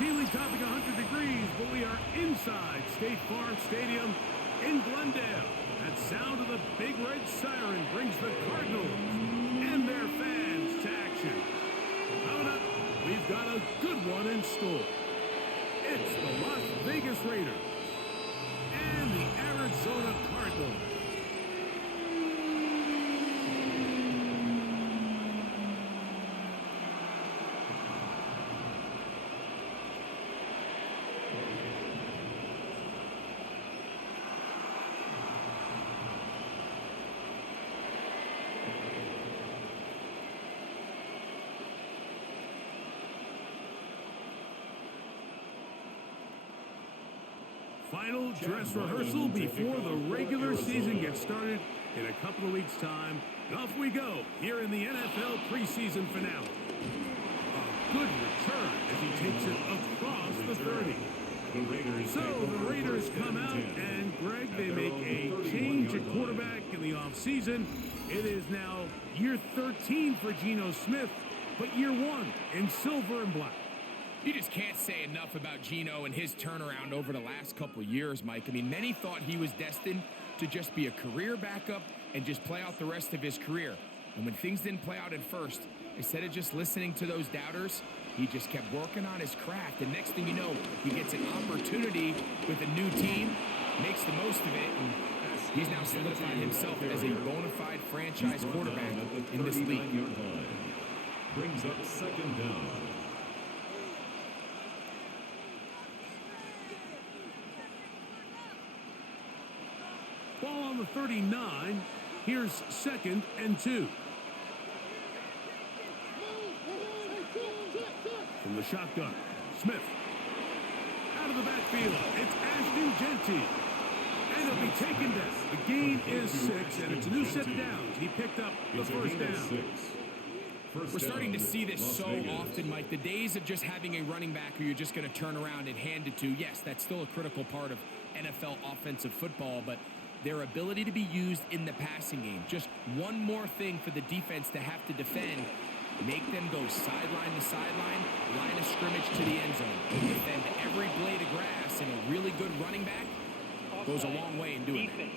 ceiling topping 100 degrees, but we are inside State Farm Stadium in Glendale. That sound of the big red siren brings the Cardinals and their fans to action. Coming up, we've got a good one in store. It's the Las Vegas Raiders and the Arizona Cardinals. Final dress rehearsal before the regular season gets started in a couple of weeks' time. And off we go here in the NFL preseason finale. A good return as he takes it across the 30. So the Raiders come out, and Greg, they make a change at quarterback in the offseason. It is now year 13 for Geno Smith, but year 1 in silver and black. You just can't say enough about Geno and his turnaround over the last couple of years, Mike. I mean, many thought he was destined to just be a career backup and just play out the rest of his career. And when things didn't play out at first, instead of just listening to those doubters, he just kept working on his craft. And next thing you know, he gets an opportunity with a new team, makes the most of it, and he's now solidified himself as a bona fide franchise quarterback in this league. Brings up second down. Ball on the 39. Here's 2nd and 2. From the shotgun, Smith. Out of the backfield, it's Ashton Genty. And it'll be taken down. The gain is 6, and it's a new set of downs. He picked up the first down. We're starting to see this so often, Mike. The days of just having a running back who you're just going to turn around and hand it to, yes, that's still a critical part of NFL offensive football, but their ability to be used in the passing game. Just one more thing for the defense to have to defend. Make them go sideline to sideline, line of scrimmage to the end zone. Defend every blade of grass, and a really good running back goes a long way in doing that.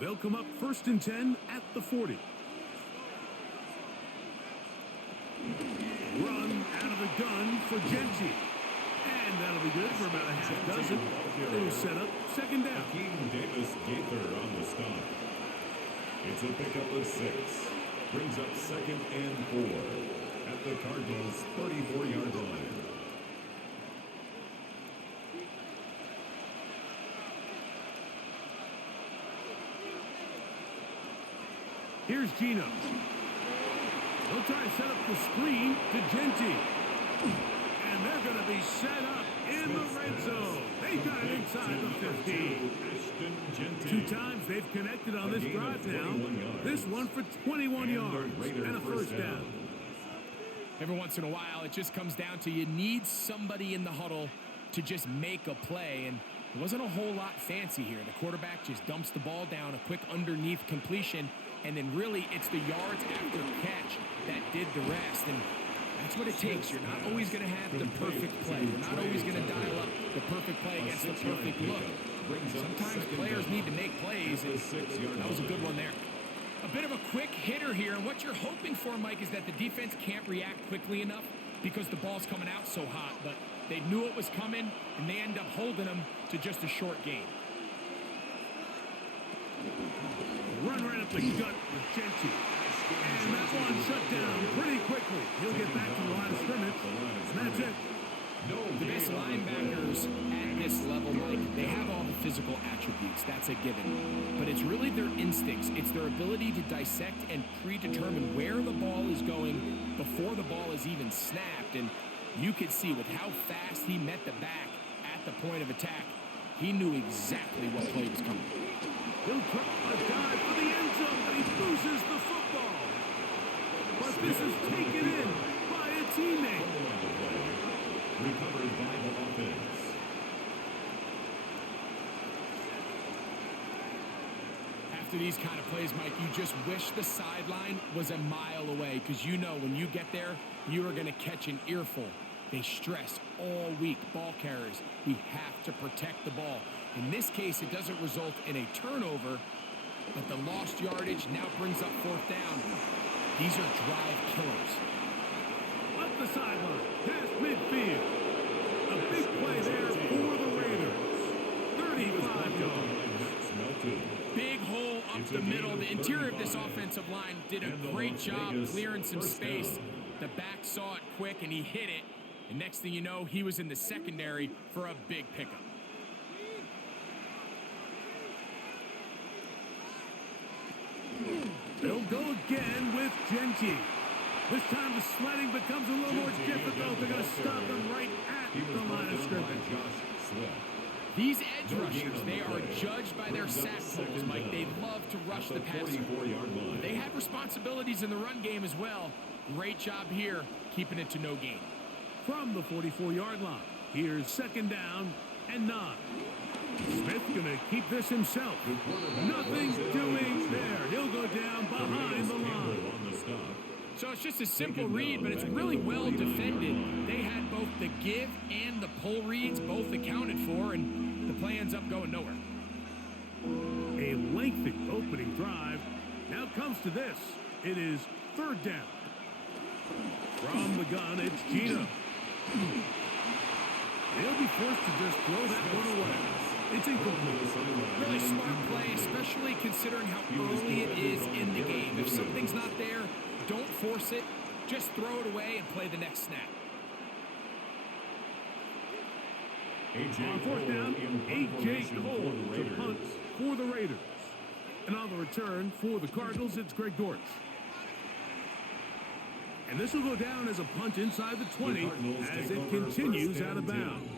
They'll come up 1st and 10 at the 40. Run out of the gun for Genty. And that'll be good for about a half dozen. They will set up 2nd down. Davis Gaither on the stop. It's a pickup of 6. Brings up 2nd and 4 at the Cardinals' 34-yard line. Here's Geno. They'll try to set up the screen to Genty. And they're going to be set up in the red zone. They got it inside the 15. 2 times they've connected on this drive now. This one for 21 yards and a first down. Every once in a while, it just comes down to you need somebody in the huddle to just make a play. And there wasn't a whole lot fancy here. The quarterback just dumps the ball down, a quick underneath completion. And then really, it's the yards after catch that did the rest. And that's what it takes. You're not always going to have the perfect play. You're not always going to dial up the perfect play against the perfect look. Sometimes players need to make plays, and that was a good one there. A bit of a quick hitter here, and what you're hoping for, Mike, is that the defense can't react quickly enough because the ball's coming out so hot. But they knew it was coming, and they end up holding them to just a short gain. Run right up the gut with Genty. And that one shut down pretty quickly. He'll get back to the line of scrimmage. And that's it. The best linebackers at this level, Mike, they have all the physical attributes. That's a given. But it's really their instincts. It's their ability to dissect and predetermine where the ball is going before the ball is even snapped. And you could see with how fast he met the back at the point of attack, He knew exactly what play was coming. He'll drop a dive for the end zone, but he loses the football. But this is taken in by a teammate. Recovered by the offense. After these kind of plays, Mike, you just wish the sideline was a mile away, because you know when you get there, you are going to catch an earful. They stress all week, ball carriers, we have to protect the ball. In this case, it doesn't result in a turnover, but the lost yardage now brings up fourth down. These are drive killers. Up the sideline, past midfield. A big play there for the Raiders. 35 yards. Big hole up the middle. The interior of this offensive line did a great job clearing some space. The back saw it quick, and he hit it. And next thing you know, he was in the secondary for a big pickup. They'll go again with Genty. This time the sledding becomes a little more difficult. They're going to stop him right at the line of scrimmage. These edge rushers, they are judged by their sack totals, Mike. They love to rush the passer. They have responsibilities in the run game as well. Great job here, keeping it to no gain. From the 44-yard line, here's second down and 9. Smith going to keep this himself. Nothing doing there. He'll go down behind the line. So it's just a simple read, but it's really well defended. They had both the give and the pull reads both accounted for, and the play ends up going nowhere. A lengthy opening drive. Now comes to this. It is third down. From the gun, it's Gino. They'll be forced to just throw that one away. It's incomplete. Really smart play, especially considering how early it is in the game. If something's not there, don't force it. Just throw it away and play the next snap. On fourth down, A.J. Cole to punt for the Raiders. And on the return for the Cardinals, it's Greg Dortch. And this will go down as a punt inside the 20 as it continues out of bounds.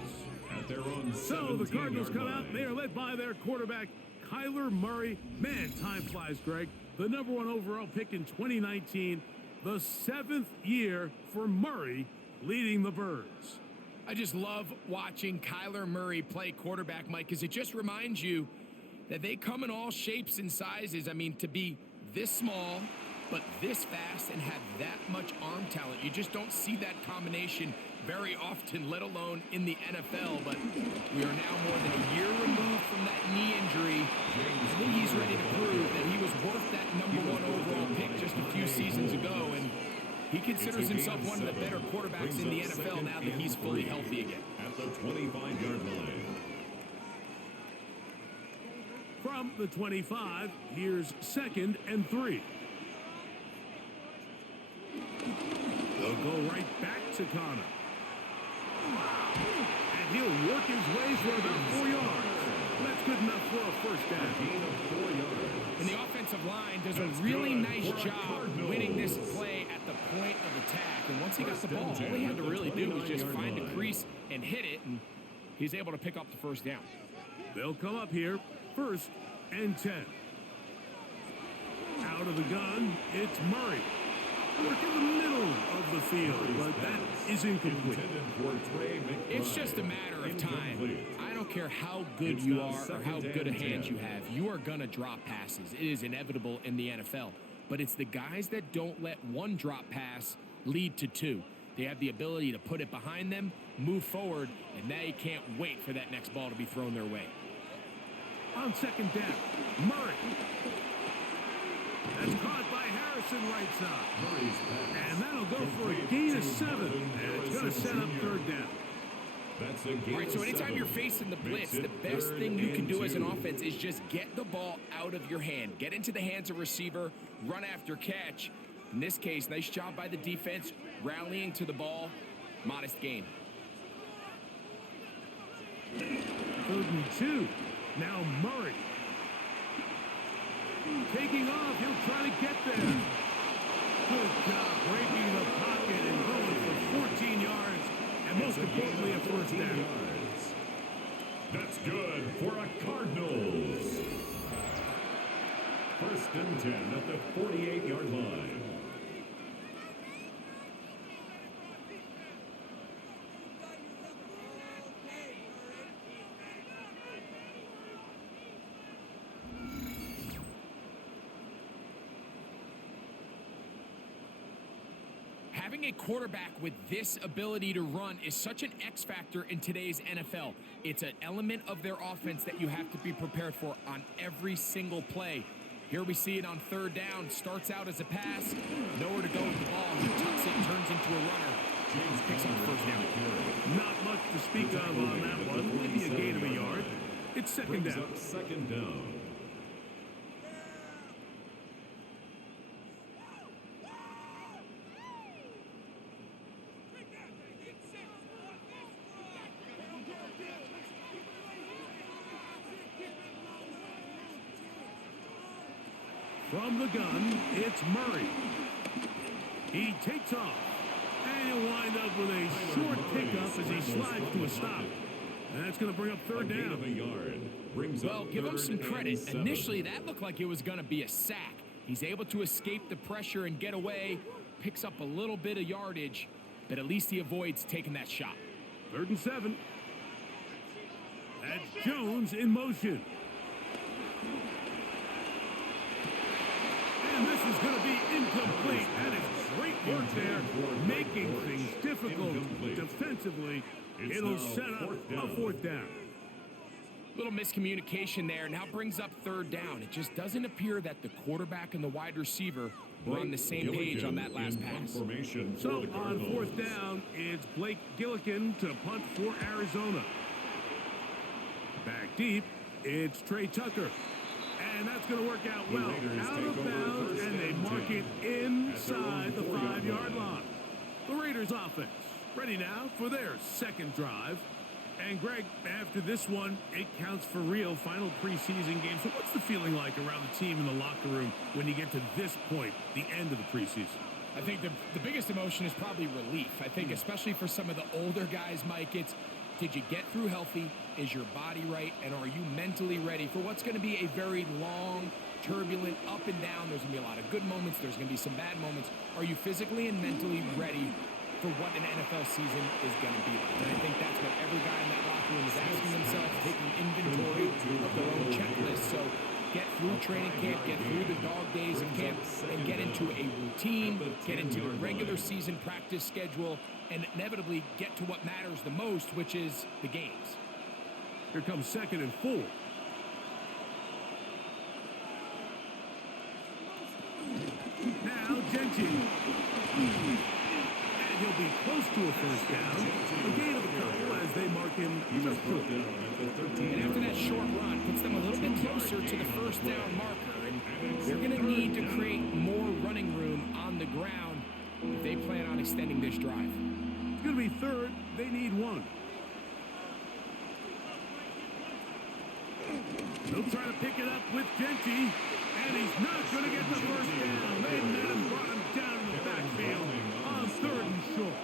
So the Cardinals come out. They are led by their quarterback, Kyler Murray. Man, time flies, Greg. The #1 overall pick in 2019. The 7th year for Murray leading the Birds. I just love watching Kyler Murray play quarterback, Mike, because it just reminds you that they come in all shapes and sizes. I mean, to be this small, but this fast and have that much arm talent, you just don't see that combination very often, let alone in the NFL. But we are now more than a year removed from that knee injury. I think he's ready to prove that he was worth that #1 overall pick just a few seasons ago, and he considers himself one of the better quarterbacks in the NFL now that he's fully healthy again. At the 25-yard line. From the 25, here's second and 3. They'll go right back to Connor. And he'll work his way for about 4 yards. That's good enough for a first down. And the offensive line does a really nice job winning this play at the point of attack. And once he got the ball, all he had to really do was just find a crease and hit it, and he's able to pick up the first down. They'll come up here, first and 10. Out of the gun, it's Murray. Work in the middle of the field, but that is incomplete. It's just a matter of time. I don't care how good you are or how good a hand you have. You are going to drop passes. It is inevitable in the NFL. But it's the guys that don't let one drop pass lead to 2. They have the ability to put it behind them, move forward, and they can't wait for that next ball to be thrown their way. On second down, Murray. That's caught by Harrison right side. And that'll go for a gain of 7. And it's going to set up third down. All right, so anytime you're facing the blitz, the best thing you can do as an offense is just get the ball out of your hand. Get into the hands of receiver, run after catch. In this case, nice job by the defense, rallying to the ball. Modest gain. 3rd and 2. Now Murray. Taking off, he'll try to get there. Good job breaking the pocket and going for 14 yards, and most importantly, a first down. That's good for a Cardinals. 1st and 10 at the 48-yard line. Having a quarterback with this ability to run is such an X factor in today's NFL. It's an element of their offense that you have to be prepared for on every single play. Here we see it on 3rd down. Starts out as a pass. Nowhere to go with the ball. He tucks it, turns into a runner. James picks up 1st down. Not much to speak of on that one. Maybe a gain of a yard. It's 2nd down. 2nd down. From the gun, it's Murray. He takes off. And he'll wind up with a short pickup as he slides to a stop. And that's going to bring up 3rd down. Well, give him some credit. Initially, that looked like it was going to be a sack. He's able to escape the pressure and get away. Picks up a little bit of yardage, but at least he avoids taking that shot. 3rd and 7. That's Jones in motion. And this is going to be incomplete. That is great work there, making things difficult defensively. It'll set up a 4th down. Little miscommunication there. Now brings up 3rd down. It just doesn't appear that the quarterback and the wide receiver were on the same page on that last pass. So on 4th down, it's Blake Gillikin to punt for Arizona. Back deep, it's Trey Tucker. And that's going to work out well. Out of bounds, and they mark it inside the 5-yard line. The Raiders offense ready now for their 2nd drive. And Greg, after this one, it counts for real. Final preseason game. So what's the feeling like around the team in the locker room when you get to this point, the end of the preseason? I think the biggest emotion is probably relief. I think especially for some of the older guys, Mike, it's did you get through healthy? Is your body right? And are you mentally ready for what's going to be a very long, turbulent, up and down? There's going to be a lot of good moments. There's going to be some bad moments. Are you physically and mentally ready for what an NFL season is going to be like? And I think that's what every guy in that locker room is asking themselves, taking inventory of their own checklist. So get through training camp, get through the dog days of camp, and get into a routine, get into the regular season practice schedule, and inevitably get to what matters the most, which is the games. Here comes 2nd and 4. Now, Gentry. And he'll be close to a 1st down. A gain of a couple as they mark him just short. And after that short run, puts them a little bit closer to the 1st down marker. And they're going to need to create more running room on the ground if they plan on extending this drive. It's going to be 3rd. They need 1. They'll try to pick it up with Gentry, and he's not going to get the 1st down. They met him, brought him down in the backfield on 3rd and short.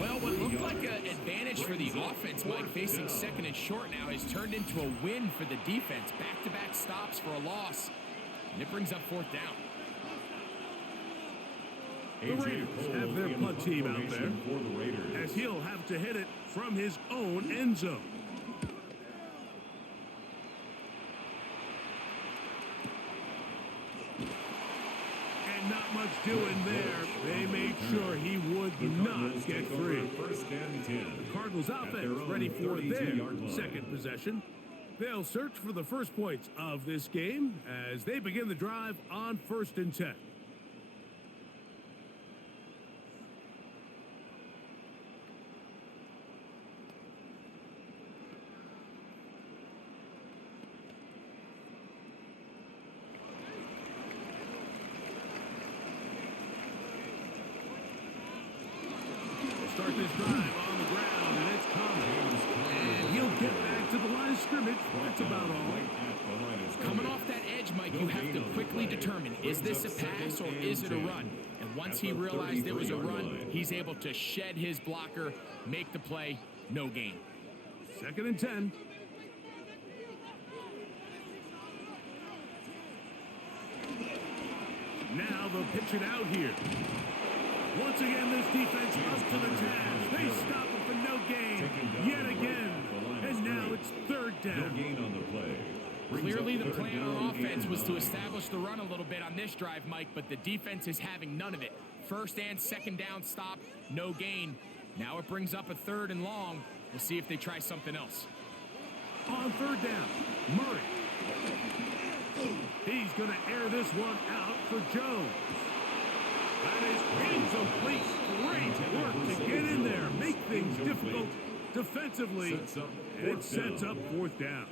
Well, what looked like an advantage for the offense, Mike, facing 2nd and short now, has turned into a win for the defense. Back-to-back stops for a loss, and it brings up 4th down. The Raiders have their punt team out there, as he'll have to hit it from his own end zone. Not much doing there. They made sure he would not get free. The Cardinals offense ready for their 2nd possession. They'll search for the first points of this game as they begin the drive on 1st and 10. Start this drive on the ground, and it's coming. And he'll get back to the line of scrimmage. That's about all. Coming off that edge, Mike, you have to quickly determine, is this a pass or is it a run? And once he realized it was a run, he's able to shed his blocker, make the play, no gain. 2nd and 10. to pitch it out here. Once again, this defense up to the task. They stop it for no gain yet again. And now it's third down. No gain on the play. Clearly the plan on offense was to establish the run a little bit on this drive, Mike, but the defense is having none of it. First and second down stop, no gain. Now it brings up a third and long. We'll see if they try something else. On third down, Murray. He's going to air this one out for Jones. That is incomplete. Great work to get in there, make things difficult defensively, and it sets up fourth down.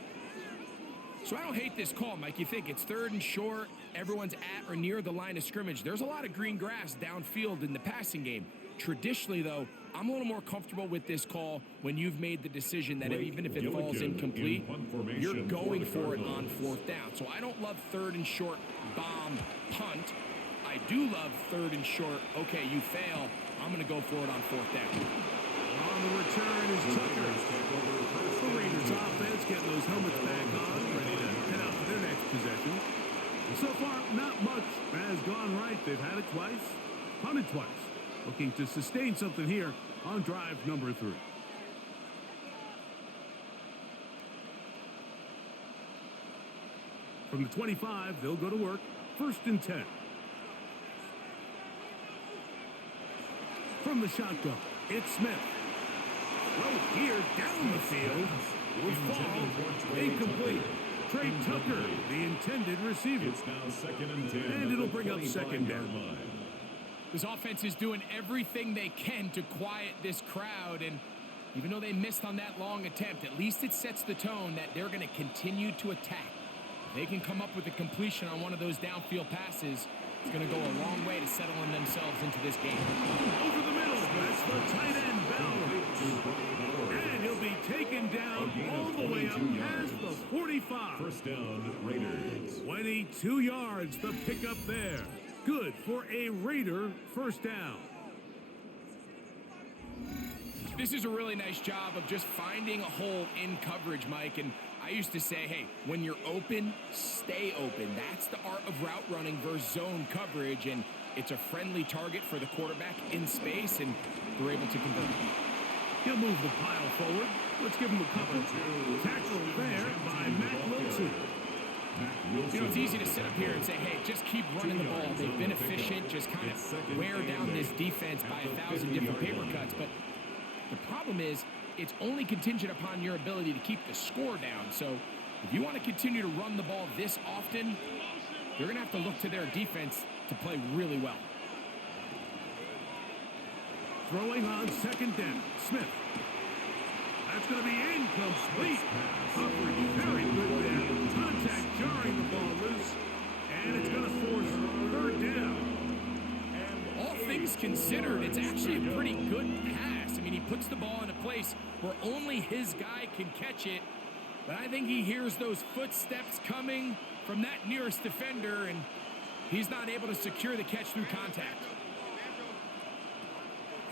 So I don't hate this call, Mike. You think it's third and short, everyone's at or near the line of scrimmage. There's a lot of green grass downfield in the passing game. Traditionally, though, I'm a little more comfortable with this call when you've made the decision that even if it falls incomplete, you're going for it on fourth down. So I don't love third and short, bomb, punt. I do love third and short, okay, you fail, I'm going to go for it on fourth down. On the return is Tucker. The Raiders offense getting those helmets back on, ready to head out for their next possession. And so far, not much has gone right. They've had it twice, punted twice. Looking to sustain something here on drive number 3. From the 25, they'll go to work. First and 10. From the shotgun, it's Smith. Throw here down the field. Will fall. Incomplete. Trey Tucker, the intended receiver. It's now second and 10. And it'll bring up second down. This offense is doing everything they can to quiet this crowd, and even though they missed on that long attempt, at least it sets the tone that they're going to continue to attack. If they can come up with a completion on one of those downfield passes, it's going to go a long way to settling themselves into this game. Over the middle, that's the tight end, Bell. And he'll be taken down all the way up past the 45. First down, Raiders. 22 yards, the pickup there. Good for a Raider first down. This is a really nice job of just finding a hole in coverage, Mike. And I used to say, hey, when you're open, stay open. That's the art of route running versus zone coverage. And it's a friendly target for the quarterback in space, and they're able to convert. He'll move the pile forward. Let's give him a couple. Tackle there by Matt Wilson. You know, it's easy to sit up here and say, hey, just keep running the ball. They've been efficient, just kind of wear down this defense by 1,000 different paper cuts. But the problem is, it's only contingent upon your ability to keep the score down. So if you want to continue to run the ball this often, you're going to have to look to their defense to play really well. Throwing on second down, Smith. That's going to be incomplete. Coverage very good there. Contact jarring the ball loose. And it's going to force third down. All things considered, it's actually a pretty good pass. I mean, he puts the ball in a place where only his guy can catch it. But I think he hears those footsteps coming from that nearest defender, and he's not able to secure the catch through contact.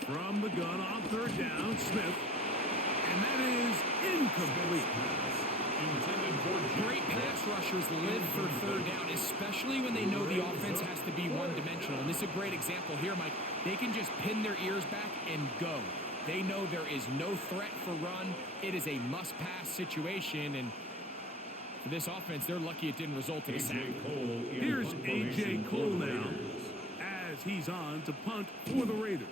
From the gun on third down, Smith. And that is incomplete. Great pass rushers live for third down, especially when they know the offense has to be one-dimensional. And this is a great example here, Mike. They can just pin their ears back and go. They know there is no threat for run. It is a must-pass situation, and for this offense, they're lucky it didn't result in a sack. Here's A.J. Cole now, as he's on to punt for the Raiders.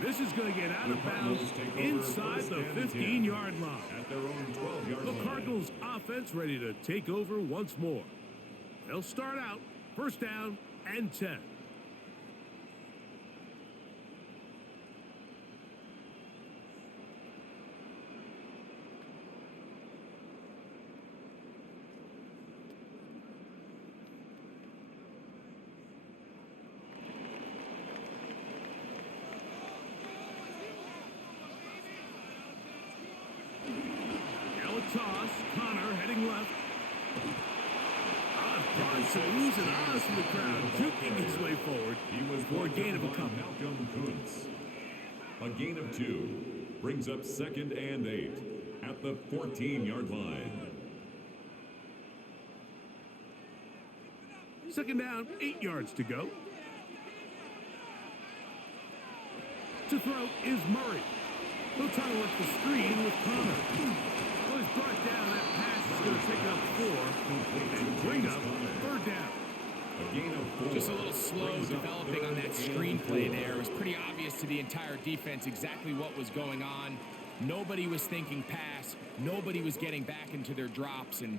This is going to get out of bounds inside the 15-yard line. At their own 12-yard line. The Cardinals offense ready to take over once more. They'll start out first down and 10. Toss, Connor heading left. Parsons and Oz in the crowd, juking his way forward. He was for a gain of a couple. Malcolm Kuntz. A gain of 2 brings up second and 8 at the 14-yard line. Second down, 8 yards to go. To throw is Murray. He'll try to work the screen with Connor. Well, he's brought down. That pass is going to pick up 4 and bring up third down. A gain of 4. Just a little slow developing on that screenplay there. It was pretty obvious to the entire defense exactly what was going on. Nobody was thinking pass. Nobody was getting back into their drops, and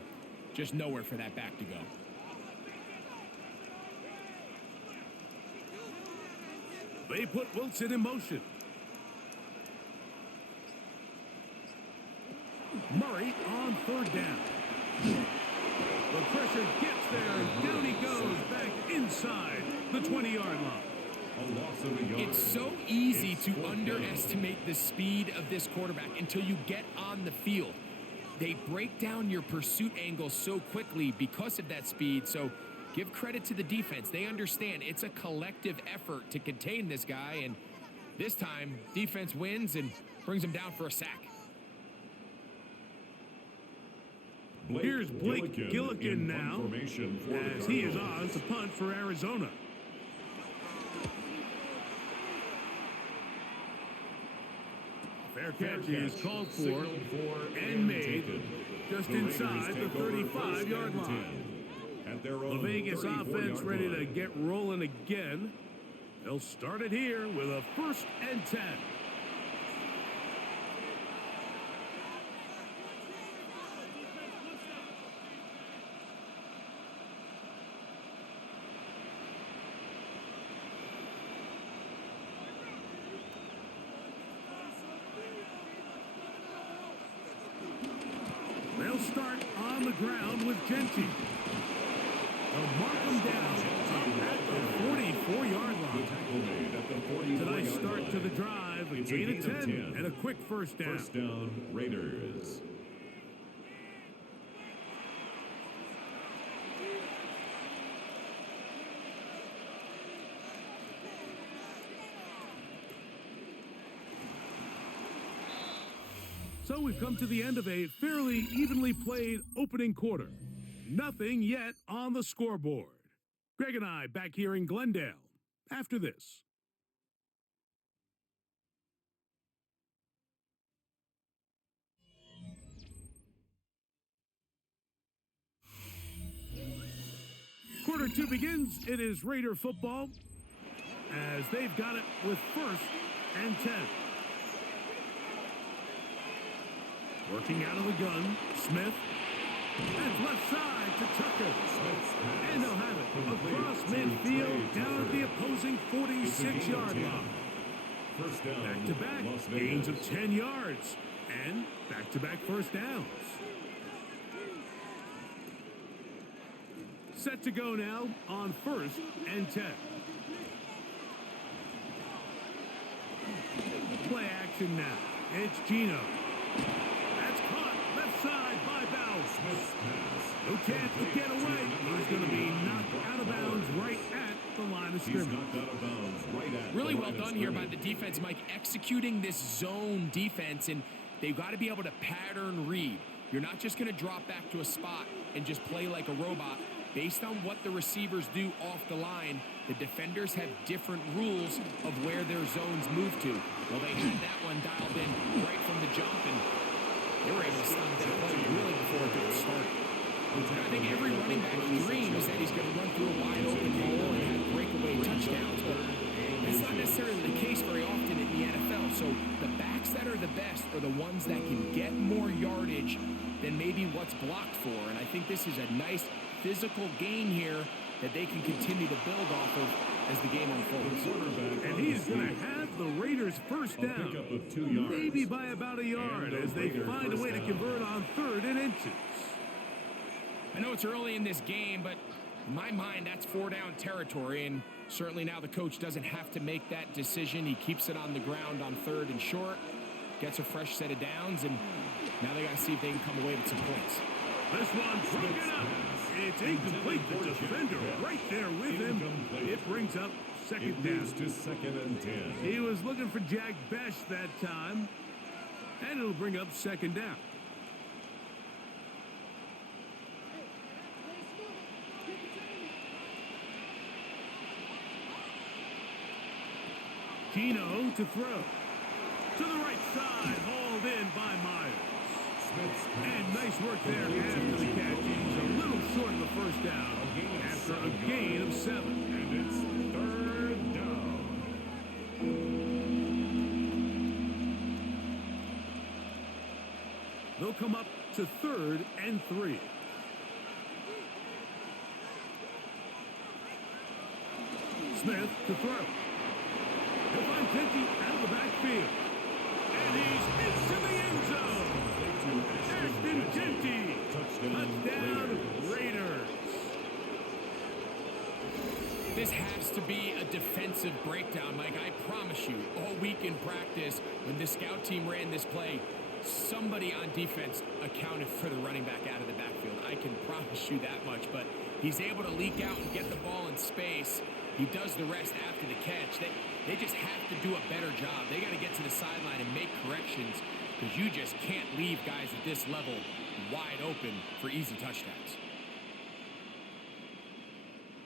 just nowhere for that back to go. They put Wilson in motion. Murray on third down. The pressure gets there. Down he goes back inside the 20-yard line. A loss of a yard. It's so easy to underestimate the speed of this quarterback until you get on the field. They break down your pursuit angle so quickly because of that speed. So give credit to the defense. They understand it's a collective effort to contain this guy. And this time, defense wins and brings him down for a sack. Here's Blake Gillikin now, as he is on to punt for Arizona. Fair catch is called for and made just inside the 35-yard line. The Vegas offense ready to get rolling again. They'll start it here with a 1st and 10. They'll start on the ground with Genty. They'll mark him down at the 44-yard line. Tonight's start to the drive, a gain of 10 and a quick first down. First down, Raiders. So we've come to the end of a fairly evenly played opening quarter. Nothing yet on the scoreboard. Greg and I back here in Glendale after this. Quarter 2 begins. It is Raider football as they've got it with 1st and 10. Working out of the gun, Smith. And left side to Tucker. And they'll have it across midfield down at the opposing 46-yard line. First down, Back-to-back gains of 10 yards. And back-to-back first downs. Set to go now on 1st and 10. Play action now. It's Gino. That's caught left side by Bowles. No chance to get away. He's going to be knocked out of bounds right at the line of scrimmage. Really well done here by the defense, Mike, executing this zone defense, and they've got to be able to pattern read. You're not just going to drop back to a spot and just play like a robot. Based on what the receivers do off the line, the defenders have different rules of where their zones move to. Well, they had that one dialed in right from the jump, and they were able to stop that play really before it got started. I think every running back's dream is that he's going to run through a wide open hole and have breakaway touchdowns, but that's not necessarily the case very often in the NFL. So the backs that are the best are the ones that can get more yardage than maybe what's blocked for, and I think this is a nice physical game here that they can continue to build off of as the game unfolds. And he's going to have the Raiders first down, maybe by about a yard, as they find a way to convert on 3rd and inches. I know it's early in this game, but in my mind, that's 4-down territory, and certainly now the coach doesn't have to make that decision. He keeps it on the ground on 3rd and short, gets a fresh set of downs, and now they got to see if they can come away with some points. This one broken up. It's incomplete. The defender right there with him. It brings up second down. To 2nd and 10. He was looking for Jack Besh that time. And it'll bring up second down. Gino to throw. To the right side, hauled in by Myers. And nice work there after the catch. He's a little short of the first down after a gain of 7. And it's 3rd down. They'll come up to 3rd and 3. Smith to throw. He'll find Kenty out of the backfield. And he's into the end zone. Ashton Kenty. Touchdown, Raiders. This has to be a defensive breakdown, Mike. I promise you, all week in practice, when the scout team ran this play, somebody on defense accounted for the running back out of the backfield. I can promise you that much, but he's able to leak out and get the ball in space. He does the rest after the catch. They just have to do a better job. They got to get to the sideline and make corrections because you just can't leave guys at this level wide open for easy touchdowns.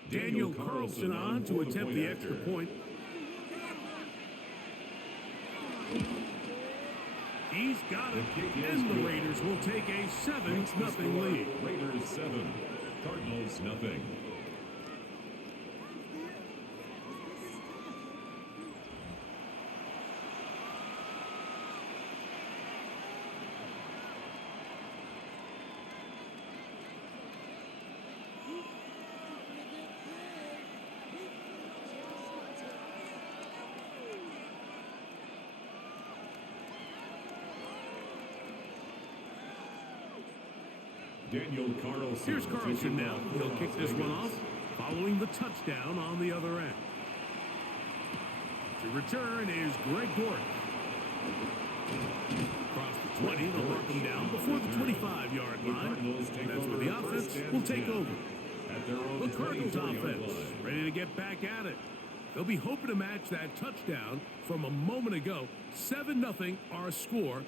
Daniel Carlson on to attempt the extra point. He's got it, and the Raiders will take a 7-0 lead. Raiders 7, Cardinals nothing. Daniel Carlson. Here's Carlson now. He'll kick this one off, following the touchdown on the other end. To return is Greg Gordon. Across the 20, they'll mark him down before the 25-yard line. That's where the offense will take over. The Cardinals offense ready to get back at it. They'll be hoping to match that touchdown from a moment ago. 7-0 our score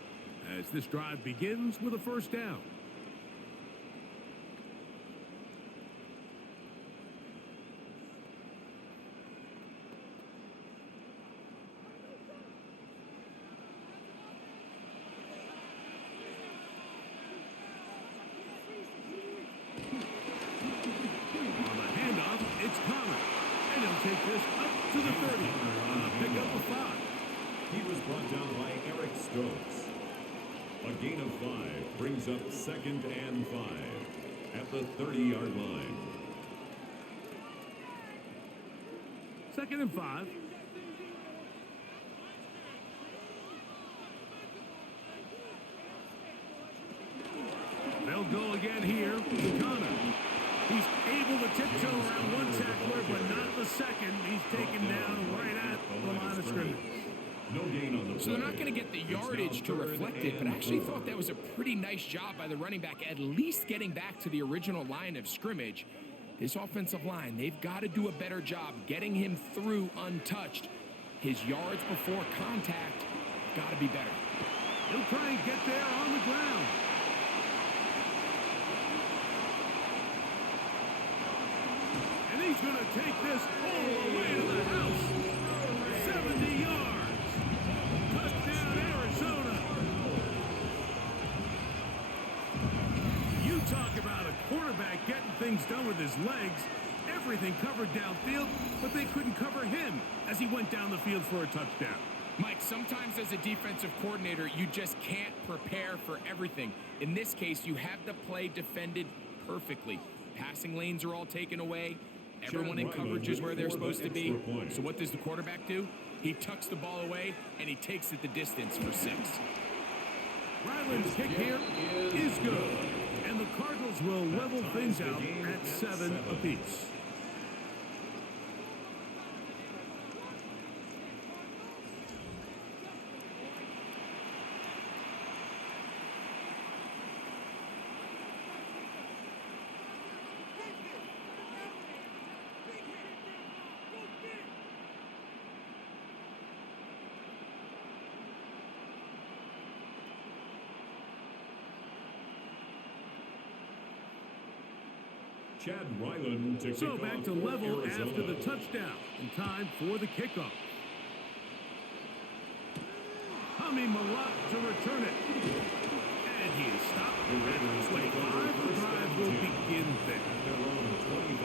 as this drive begins with a first down. Take this up to the 30. Pick up a 5. He was brought down by Eric Stokes. A gain of 5 brings up 2nd and 5 at the 30-yard line. 2nd and 5. They'll go again here to Connor. He's able to tiptoe around one tackler, but not the second. He's taken down right at the line of scrimmage. No gain on the so they're not going to get the yardage to reflect it, but I actually thought that was a pretty nice job by the running back, at least getting back to the original line of scrimmage. This offensive line, they've got to do a better job getting him through untouched. His yards before contact got to be better. He'll try and get there on the ground. He's going to take this all the way to the house. 70 yards. Touchdown, Arizona. You talk about a quarterback getting things done with his legs. Everything covered downfield, but they couldn't cover him as he went down the field for a touchdown. Mike, sometimes as a defensive coordinator, you just can't prepare for everything. In this case, you have the play defended perfectly. Passing lanes are all taken away. Everyone in coverage is where they're supposed to be. So what does the quarterback do? He tucks the ball away, and he takes it the distance for 6. Ryland's kick here is good. And the Cardinals will level things out at 7 apiece. Chad Ryland to so back to level after the touchdown, and time for the kickoff. Tommy Malott to return it. And he is stopped at the 25. The drive will begin there.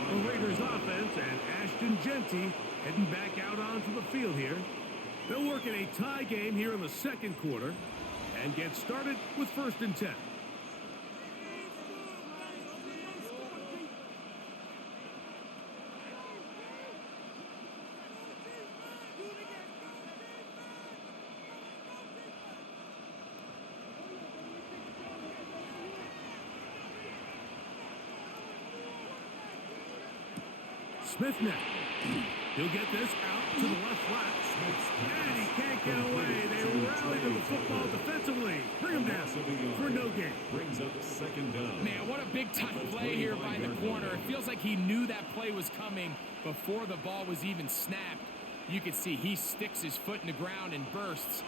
The Raiders offense and Ashton Genty heading back out onto the field here. They'll work in a tie game here in the second quarter and get started with 1st and 10. Smith now. He'll get this out to the left flat. And he can't get away. They rally to the football defensively. Bring him down for no gain. Brings up 2nd down. Man, what a big-time play here by the corner. It feels like he knew that play was coming before the ball was even snapped. You can see he sticks his foot in the ground and bursts.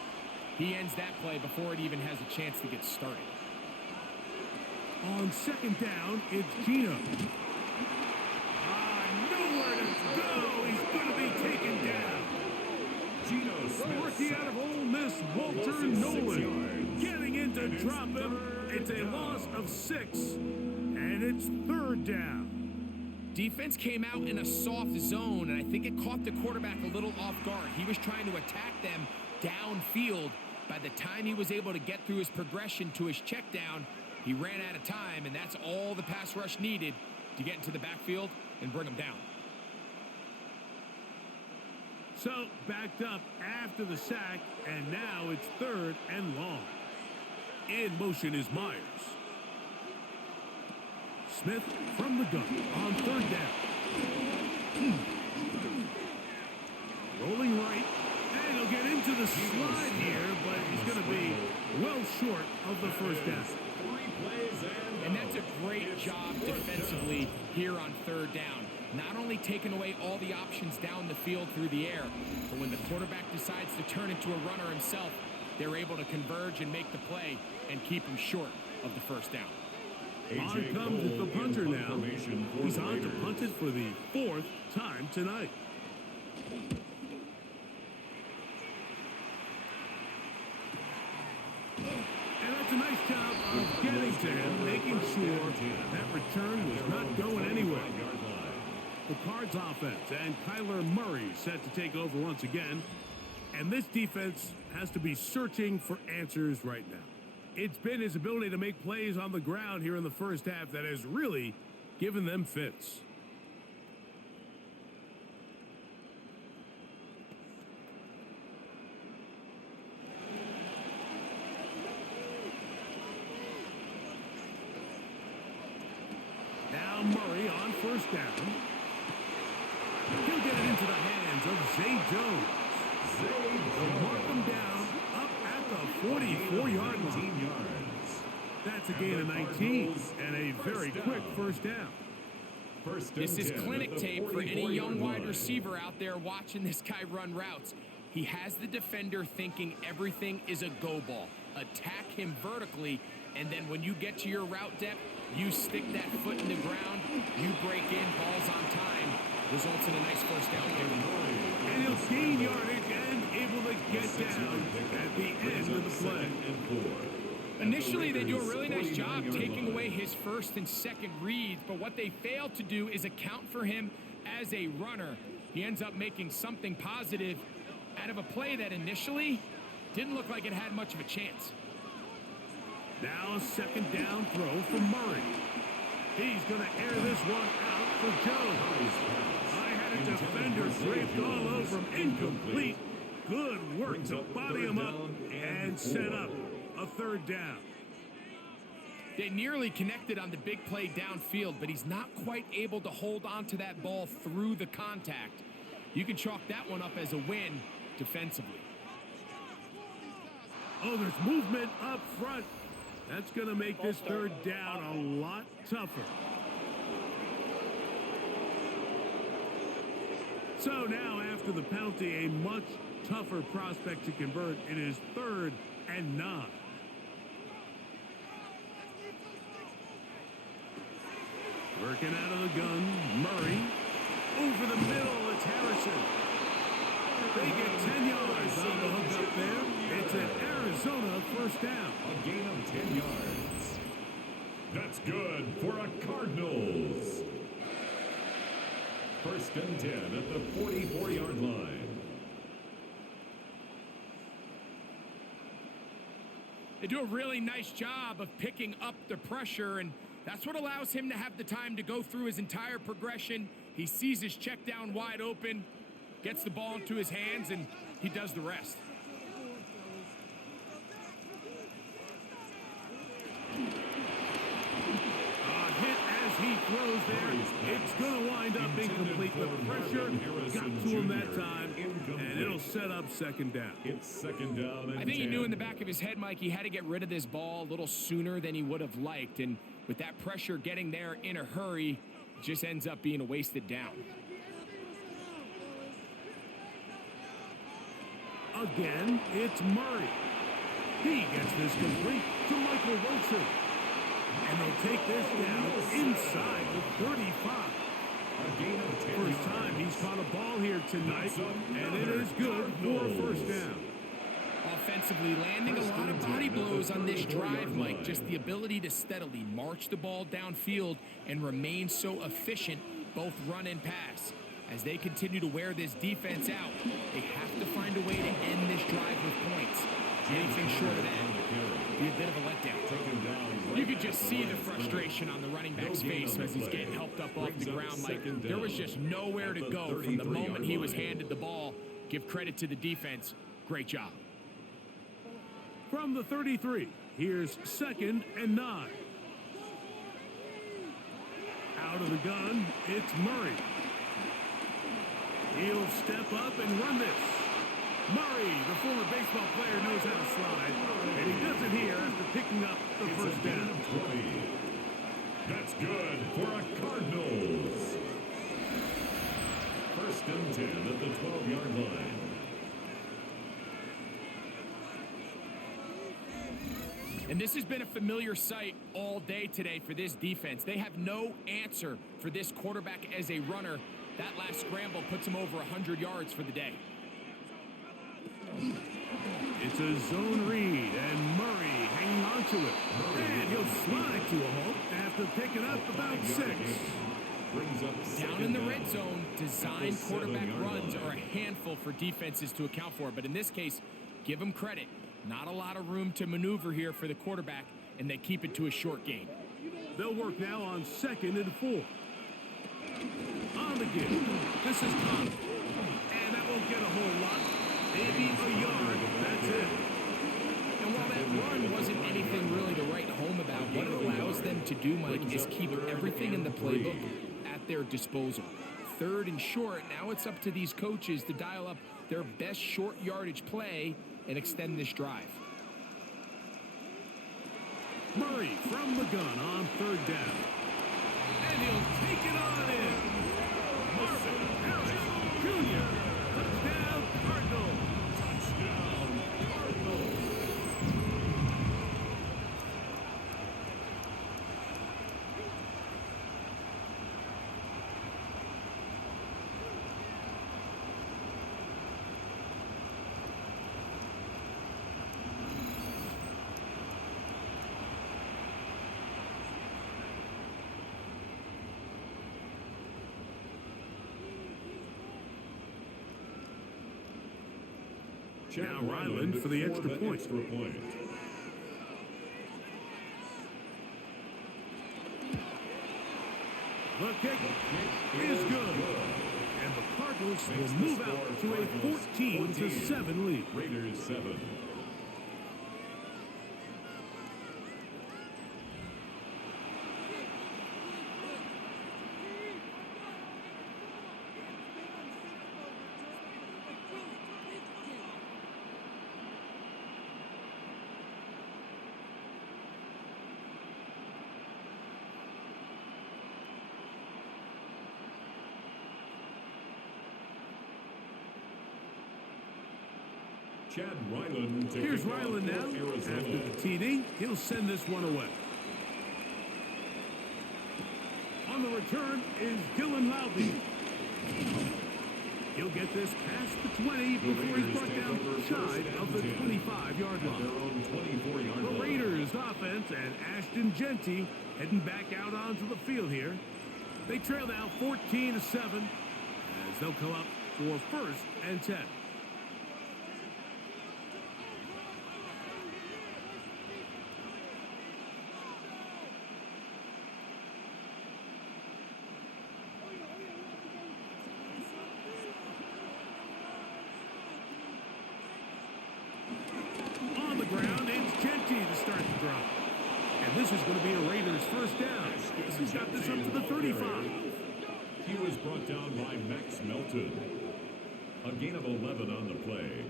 He ends that play before it even has a chance to get started. On 2nd down, it's Gino. Rookie out of Ole Miss, Walter Nolan, getting in to drop him. It's a loss of 6, and it's 3rd down. Defense came out in a soft zone, and I think it caught the quarterback a little off guard. He was trying to attack them downfield. By the time he was able to get through his progression to his check down, he ran out of time, and that's all the pass rush needed to get into the backfield and bring him down. So, backed up after the sack, and now it's 3rd and long. In motion is Myers. Smith from the gun on 3rd down. Rolling right, and he'll get into the slide here, but he's going to be well short of the 1st down. And that's a great job defensively here on 3rd down. Not only taking away all the options down the field through the air, but when the quarterback decides to turn into a runner himself, they're able to converge and make the play and keep him short of the 1st down. On comes the punter now. He's on to punt it for the 4th time tonight. And that's a nice job of getting to him, making sure that return was not going anywhere. The Cards offense and Kyler Murray set to take over once again. And this defense has to be searching for answers right now. It's been his ability to make plays on the ground here in the 1st half that has really given them fits. Now Murray on 1st down. He'll get it into the hands of Zay Jones. They'll mark him down up at the 44-yard line. That's a gain of 19 and a very quick 1st down. This is clinic tape for any young wide receiver out there watching this guy run routes. He has the defender thinking everything is a go ball. Attack him vertically, and then when you get to your route depth, you stick that foot in the ground, you break in, balls on time. Results in a nice 1st down pick. And he'll gain yardage and able to get down at the end of the play. Initially, they do a really nice job taking away his 1st and 2nd reads, but what they fail to do is account for him as a runner. He ends up making something positive out of a play that initially didn't look like it had much of a chance. Now a 2nd down throw for Murray. He's going to air this one out for Jones. I had a defender draped all over him. Incomplete. Good work to body him up and set up a 3rd down. They nearly connected on the big play downfield, but he's not quite able to hold on to that ball through the contact. You can chalk that one up as a win defensively. Oh, there's movement up front. That's going to make this 3rd down a lot tougher. So now, after the penalty, a much tougher prospect to convert. It is 3rd and 9. Working out of the gun, Murray. Over the middle, it's Harrison. They get 10 yards on the hook up there. It's an first down. A gain of 10 yards. That's good for a Cardinals. First and 10 at the 44-yard line. They do a really nice job of picking up the pressure, and that's what allows him to have the time to go through his entire progression. He sees his check down wide open, gets the ball into his hands, and he does the rest. He throws there. It's going to wind up incomplete. The pressure got to him that time, and it'll set up second down. It's second down and I think 10. he knew in the back of his head, Mike, he had to get rid of this ball a little sooner than he would have liked. And with that pressure getting there in a hurry, it just ends up being a wasted down. Again, it's Murray. He gets this complete to Michael Wilson. And they'll take this down inside the 35. First time he's caught a ball here tonight, and it is good for a first down. Offensively, landing a lot of body blows on this drive, Mike. Just the ability to steadily march the ball downfield and remain so efficient, both run and pass. As they continue to wear this defense out, they have to find a way to end this drive with points. Anything short of that, be a bit of a letdown. You could just see the frustration on the running back's face as he's getting helped up off the ground. Like there was just nowhere to go from the moment he was handed the ball. Give credit to the defense. Great job. From the 33, here's second and 9. Out of the gun, it's Murray. He'll step up and run this. Murray, the former baseball player, knows how to slide, and he does it here after picking up the first down. 20. That's good for a Cardinals. First and 10 at the 12-yard line. And this has been a familiar sight all day today for this defense. They have no answer for this quarterback as a runner. That last scramble puts him over 100 yards for the day. It's a zone read, and Murray hanging on to it. And he'll slide to a halt after picking up about 6. Down in the red zone, designed quarterback runs are a handful for defenses to account for. But in this case, give them credit. Not a lot of room to maneuver here for the quarterback, and they keep it to a short gain. They'll work now on 2nd and 4. On the give. This is Connor. And that won't get a whole lot. Maybe a yard. That's it. And while that run wasn't anything really to write home about, what it allows them to do, Mike, is keep everything in the playbook at their disposal. 3rd and short, now it's up to these coaches to dial up their best short yardage play and extend this drive. Murray from the gun on 3rd down. And he'll take it on in. Marvin Harris Jr. Touchdown, Cardinals. Touchdown, Cardinals. Now Ryland for the extra point. The kick is good. And the Cardinals will move out to a 14-7 lead. Raiders 7. Here's Ryland now. After the TD, he'll send this one away. On the return is Dylan Lowby. He'll get this past the 20 before he's brought down shy of the 25-yard line. The Raiders offense and Ashton Genty heading back out onto the field here. They trail now 14-7 as they'll come up for 1st and 10. On the ground, it's Genty to start the drive. And this is going to be a Raiders first down. He's got this up to the 35. He was brought down by Max Melton. A gain of 11 on the play.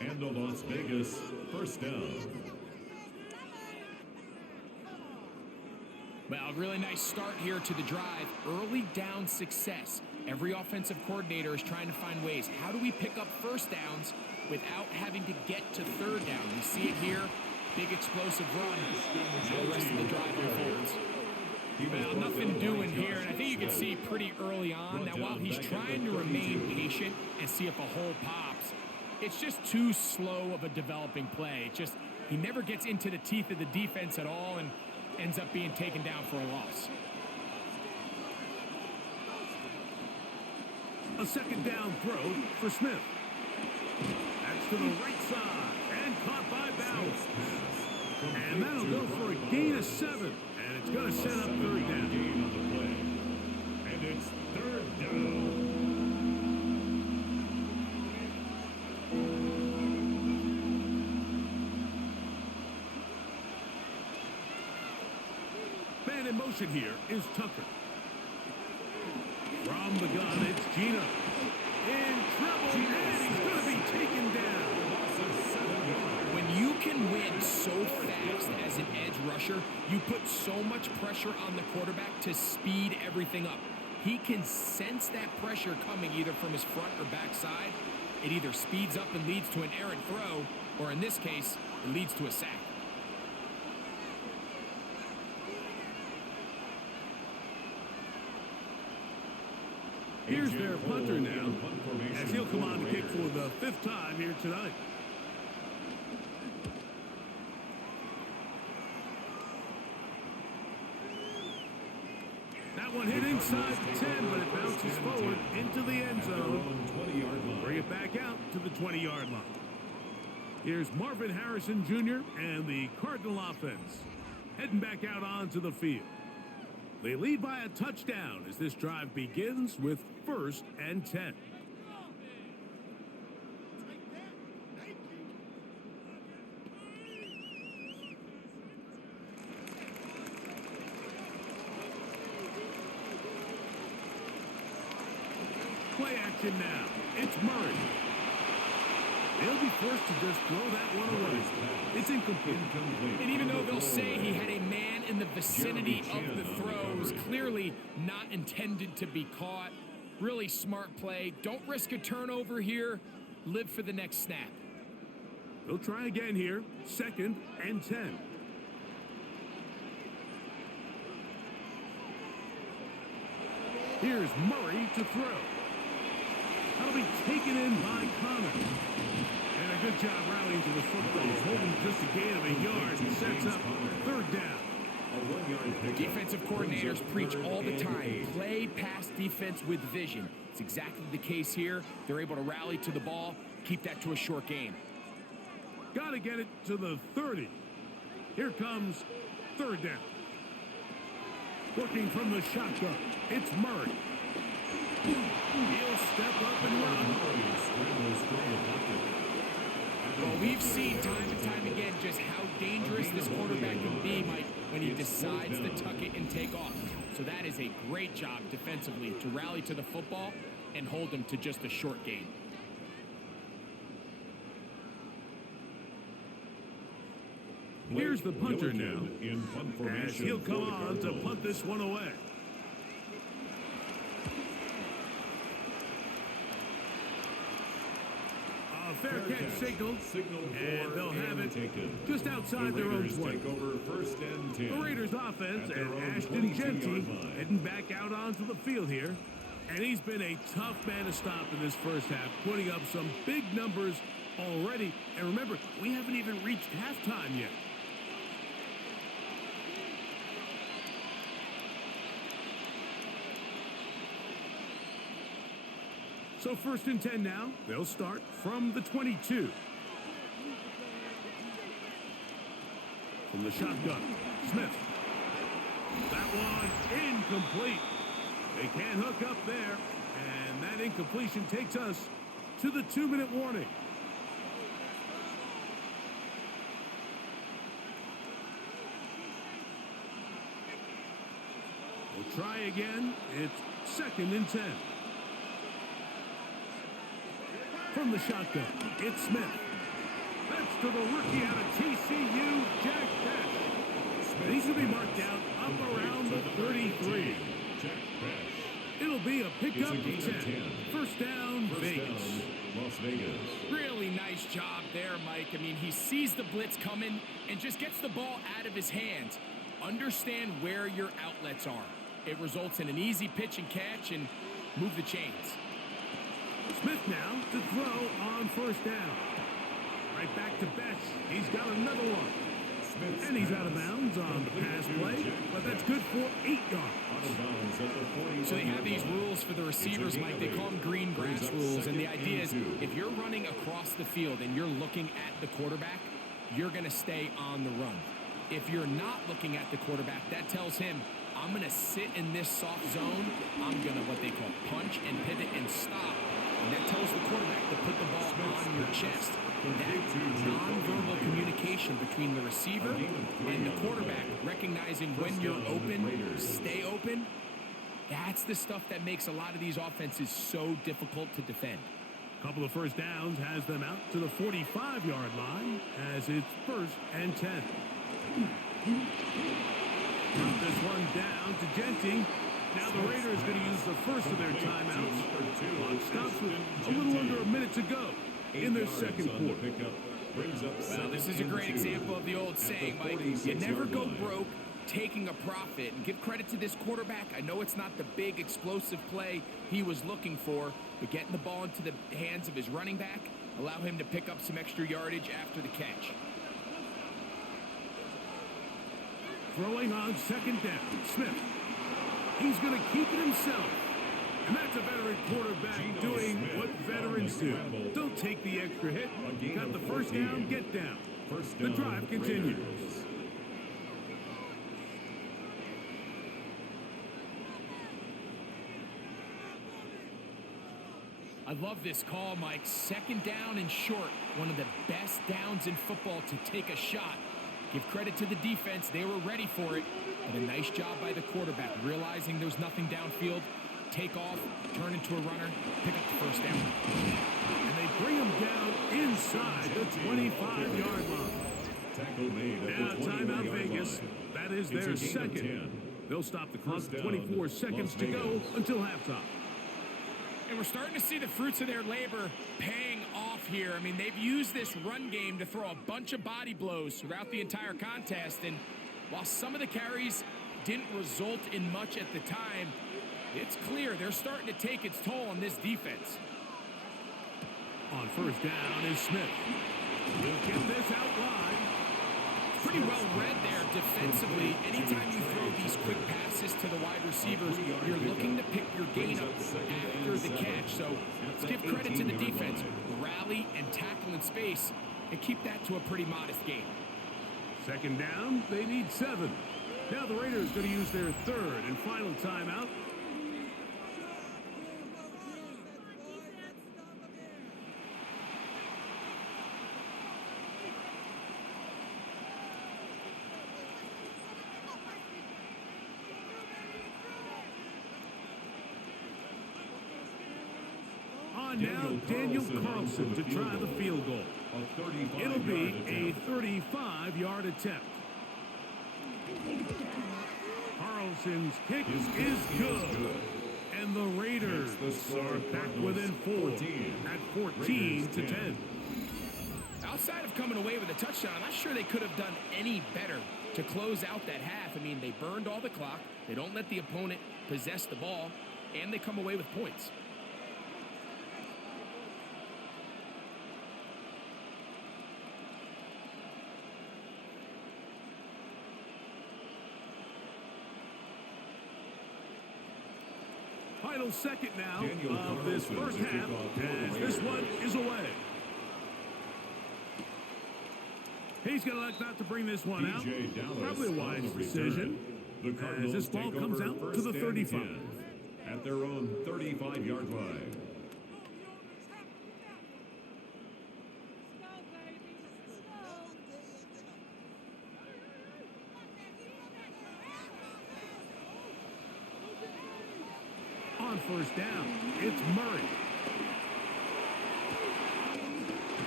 And the Las Vegas first down. Well, a really nice start here to the drive. Early down success. Every offensive coordinator is trying to find ways. How do we pick up first downs without having to get to 3rd down? We see it here. Big explosive run. Now the rest of the drive unfolds. Well, nothing doing here, and I think you can see pretty early on. Now, while he's trying to remain patient and see if a hole pops, it's just too slow of a developing play. It just, he never gets into the teeth of the defense at all and ends up being taken down for a loss. A 2nd down throw for Smith. That's to the right side and caught by Bowers. And that'll go for a gain of 7. And it's going to set up 3rd down. And it's 3rd down. Man in motion here is Tucker. From the gun, it's Gino. In trouble, and he's going to be taken down. When you can win so fast as an edge rusher, you put so much pressure on the quarterback to speed everything up. He can sense that pressure coming either from his front or back side. It either speeds up and leads to an errant throw, or in this case, it leads to a sack. Here's their punter now, as he'll come on to kick for the 5th time here tonight. That one hit inside the 10, but it bounces forward into the end zone. Bring it back out to the 20-yard line. Here's Marvin Harrison Jr. and the Cardinal offense heading back out onto the field. They lead by a touchdown as this drive begins with 1st and 10. Play action now. It's Murray. They'll be forced to just throw that one away. It's incomplete. And even though they'll say he had a man in the vicinity of the throw, it was clearly not intended to be caught. Really smart play. Don't risk a turnover here. Live for the next snap. They'll try again here. 2nd and 10. Here's Murray to throw. That'll be taken in by Connor. And a good job rallying to the football. Holding just a gain of a yard and sets up 3rd down. Defensive coordinators preach all the time. Play pass defense with vision. It's exactly the case here. They're able to rally to the ball, keep that to a short gain. Got to get it to the 30. Here comes 3rd down. Working from the shotgun, it's Murray. He'll step up and run. Well, we've seen time and time again just how dangerous this quarterback can be, Mike, when he decides to tuck it and take off. So that is a great job defensively to rally to the football and hold him to just a short gain. Here's the punter now, as he'll come on to punt this one away. A fair catch signaled, and they'll have it just outside their own 20. The Raiders offense and Ashton Genty heading back out onto the field here. And he's been a tough man to stop in this first half, putting up some big numbers already. And remember, we haven't even reached halftime yet. So 1st and 10 now. They'll start from the 22. From the shotgun, Smith. That one incomplete. They can't hook up there. And that incompletion takes us to the 2-minute warning. We'll try again. It's 2nd and 10. From the shotgun, it's Smith. That's to the rookie out of TCU, Jack Bech. He's going to be marked down up around the 33. It'll be a pickup of 10. First down, Vegas. Las Vegas. Really nice job there, Mike. I mean, he sees the blitz coming and just gets the ball out of his hands. Understand where your outlets are. It results in an easy pitch and catch and move the chains. Smith now to throw on first down. Right back to Bech. He's got another one. And he's out of bounds on the pass play, but that's good for 8 yards. So they have these rules for the receivers, Mike. They call them green grass rules, and the idea is if you're running across the field and you're looking at the quarterback, you're going to stay on the run. If you're not looking at the quarterback, that tells him, I'm going to sit in this soft zone. I'm going to what they call punch and pivot and stop. And that tells the quarterback to put the ball on your chest. That nonverbal communication between the receiver and the quarterback, recognizing when you're open, stay open, that's the stuff that makes a lot of these offenses so difficult to defend. Couple of first downs has them out to the 45-yard line as it's 1st and 10. Drop this one down to Genty. Now the Raiders going to use the first of their timeouts. Clock stops with a little under a minute to go in their second quarter. Well, this is a great example of the old saying, Mike, you never go broke taking a profit. And give credit to this quarterback. I know it's not the big explosive play he was looking for, but getting the ball into the hands of his running back, allow him to pick up some extra yardage after the catch. Throwing on 2nd down, Smith. He's going to keep it himself. And that's a veteran quarterback doing what veterans do. Don't take the extra hit. Got the first down, get down. The drive continues. I love this call, Mike. 2nd down and short. One of the best downs in football to take a shot. Give credit to the defense. They were ready for it. But a nice job by the quarterback, realizing there's nothing downfield. Take off, turn into a runner, pick up the first down. And they bring him down inside the 25-yard line. Now timeout Vegas. That is their second. They'll stop the clock. 24 seconds to go until halftime. And we're starting to see the fruits of their labor paying off here. I mean, they've used this run game to throw a bunch of body blows throughout the entire contest. And while some of the carries didn't result in much at the time, it's clear they're starting to take its toll on this defense. On first down is Smith. He'll get this out wide. It's pretty well read there defensively. Anytime you throw these quick passes to the wide receivers, you're looking to pick your gain up after the catch. So let's give credit to the defense. Rally and tackle in space and keep that to a pretty modest gain. 2nd down, they need 7. Now the Raiders going to use their 3rd and final timeout. Now Daniel Carlson to try the field goal. It'll be a 35-yard attempt. Carlson's kick is good. And the Raiders are back within 4 at 14 to 10. Outside of coming away with a touchdown, I'm not sure they could have done any better to close out that half. I mean, they burned all the clock. They don't let the opponent possess the ball. and they come away with points. Final second now of this first half, as this one is away. He's going to elect not to bring this one out. Probably a wise decision, as this ball comes out to the 35. At their own 35-yard line. On first down, it's Murray.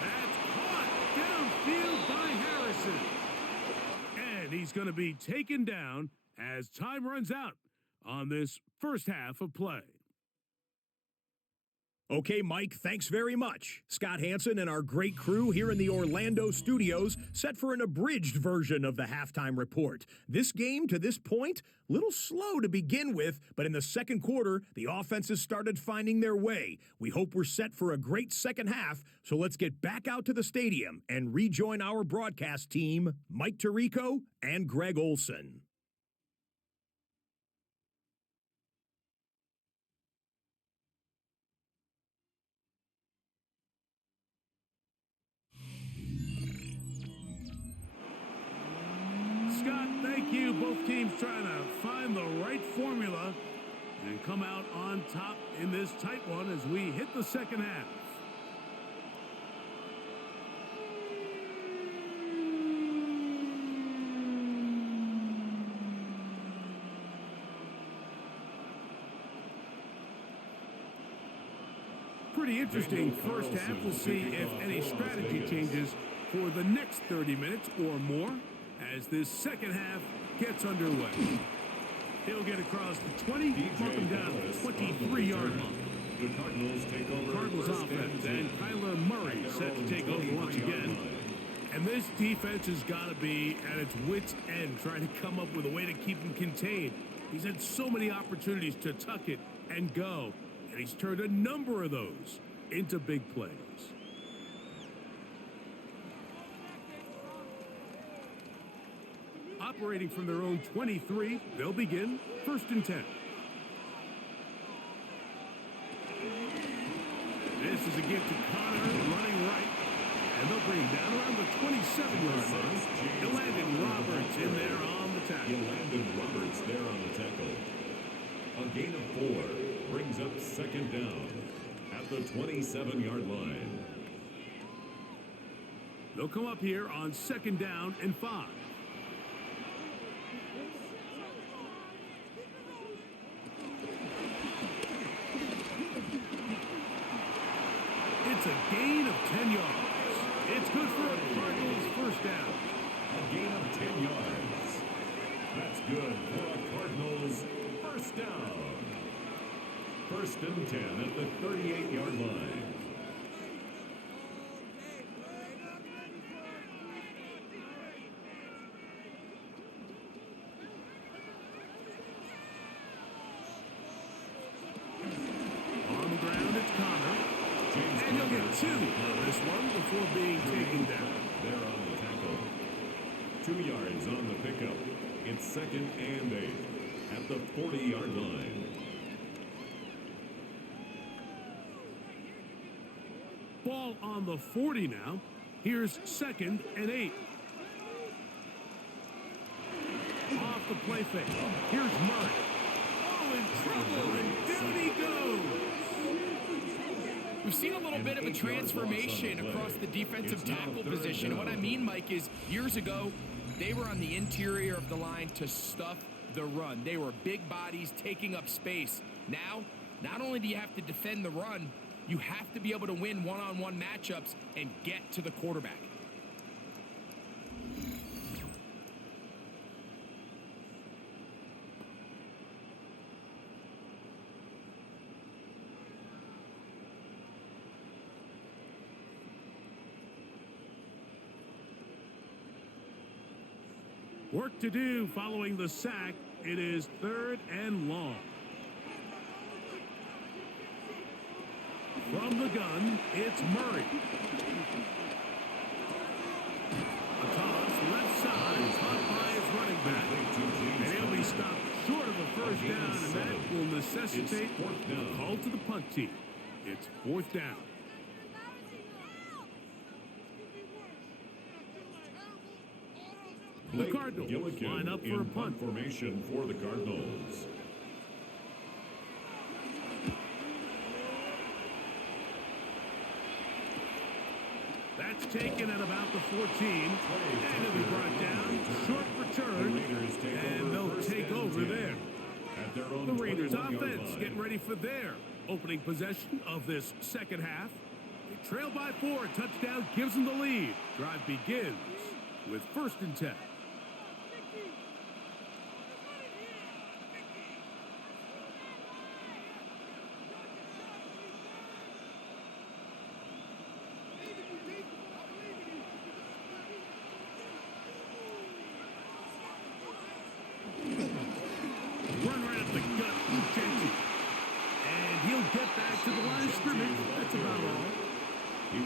That's caught downfield by Harrison. And he's going to be taken down as time runs out on this first half of play. Okay, Mike, thanks very much. Scott Hansen and our great crew here in the Orlando studios set for an abridged version of the halftime report. This game, to this point, a little slow to begin with, but in the second quarter, the offenses started finding their way. We hope we're set for a great second half, so let's get back out to the stadium and rejoin our broadcast team, Mike Tirico and Greg Olson. Scott, thank you. Both teams trying to find the right formula and come out on top in this tight one as we hit the second half. Pretty interesting first half. We'll see if any strategy changes for the next 30 minutes or more as this second half gets underway. He'll get across the 20, mark him down to the 23-yard line. The Cardinals take over. Cardinals offense and Kyler Murray set to take over once again. And this defense has got to be at its wits' end, trying to come up with a way to keep him contained. He's had so many opportunities to tuck it and go, and he's turned a number of those into big plays. Operating from their own 23, they'll begin first and 10. This is a gift to Connor running right, and they'll bring him down around the 27-yard line. Landon Roberts in there on the tackle. Landon Roberts there on the tackle. A gain of 4 brings up second down at the 27-yard line. They'll come up here on second down and 5. It's a gain of 10 yards. It's good for a Cardinals first down. A gain of 10 yards. That's good for a Cardinals first down. First and 10 at the 38-yard line. On the ground, it's Connor. And he'll get 2 on this one before being taken down. There on the tackle. 2 yards on the pickup. It's second and 8 at the 40-yard line. Ball on the 40 now. Here's second and 8. Off the play fake. Here's Murray. Oh, in trouble, and down he goes. We've seen a little bit of a transformation across the defensive tackle position. What I mean, Mike, is years ago, they were on the interior of the line to stuff the run. They were big bodies taking up space. Now, not only do you have to defend the run, you have to be able to win one-on-one matchups and get to the quarterback. Work to do following the sack. It is third and long. the gun, it's Murray. A toss, left side, caught by his running back. And he'll be stopped short of a first down, and that will necessitate a call to the punt team. It's fourth down. The Cardinals line up for a punt. Formation for the Cardinals. That's taken at about the 14. And it'll be brought down. Short return. And they'll take over there. The Raiders offense getting ready for their opening possession of this second half. They trail by 4. Touchdown gives them the lead. Drive begins with 1st and 10.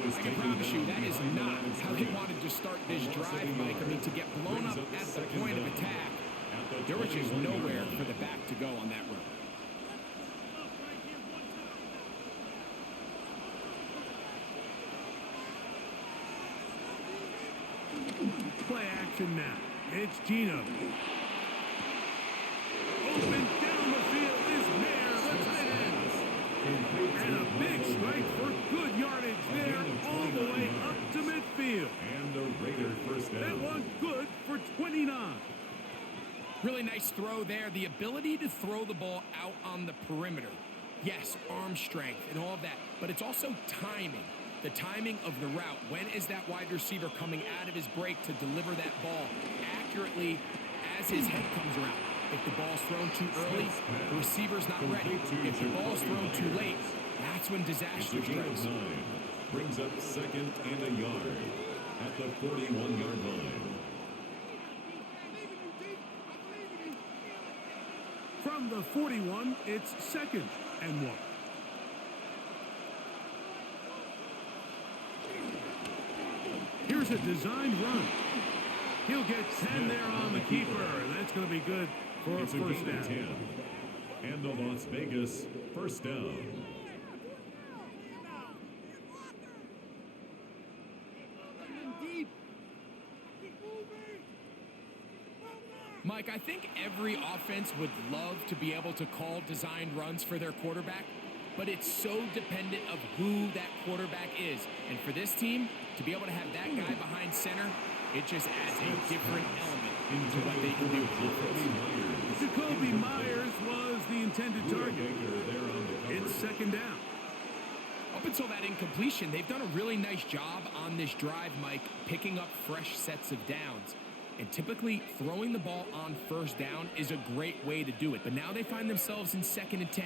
I can promise you that is not how they wanted to start this drive, Mike. I mean, to get blown up at the point of attack, there was just nowhere for the back to go on that run. Play action now. It's Gino. Open down the field is Mayer, the tight end. And a big strike for good yardage there all the way up to midfield. And the Raider first down. That one good for 29. Really nice throw there. The ability to throw the ball out on the perimeter. Yes, arm strength and all of that, but it's also timing. The timing of the route. When is that wide receiver coming out of his break to deliver that ball accurately as his head comes around? If the ball's thrown too early, the receiver's not ready. If the ball's thrown too late, that's when disaster strikes. Brings up 2nd and a yard at the 41-yard line. From the 41, it's 2nd and 1. Here's a designed run. He'll get 10 there on the keeper, and that's going to be good for a first down. 10. And the Las Vegas first down. Mike, I think every offense would love to be able to call designed runs for their quarterback, but it's so dependent of who that quarterback is. And for this team, to be able to have that guy behind center, it just adds a different element to what they can do. Jacoby Myers was the intended target. It's 2nd down. Up until that incompletion, they've done a really nice job on this drive, Mike, picking up fresh sets of downs. And typically, throwing the ball on first down is a great way to do it. But now they find themselves in 2nd and 10.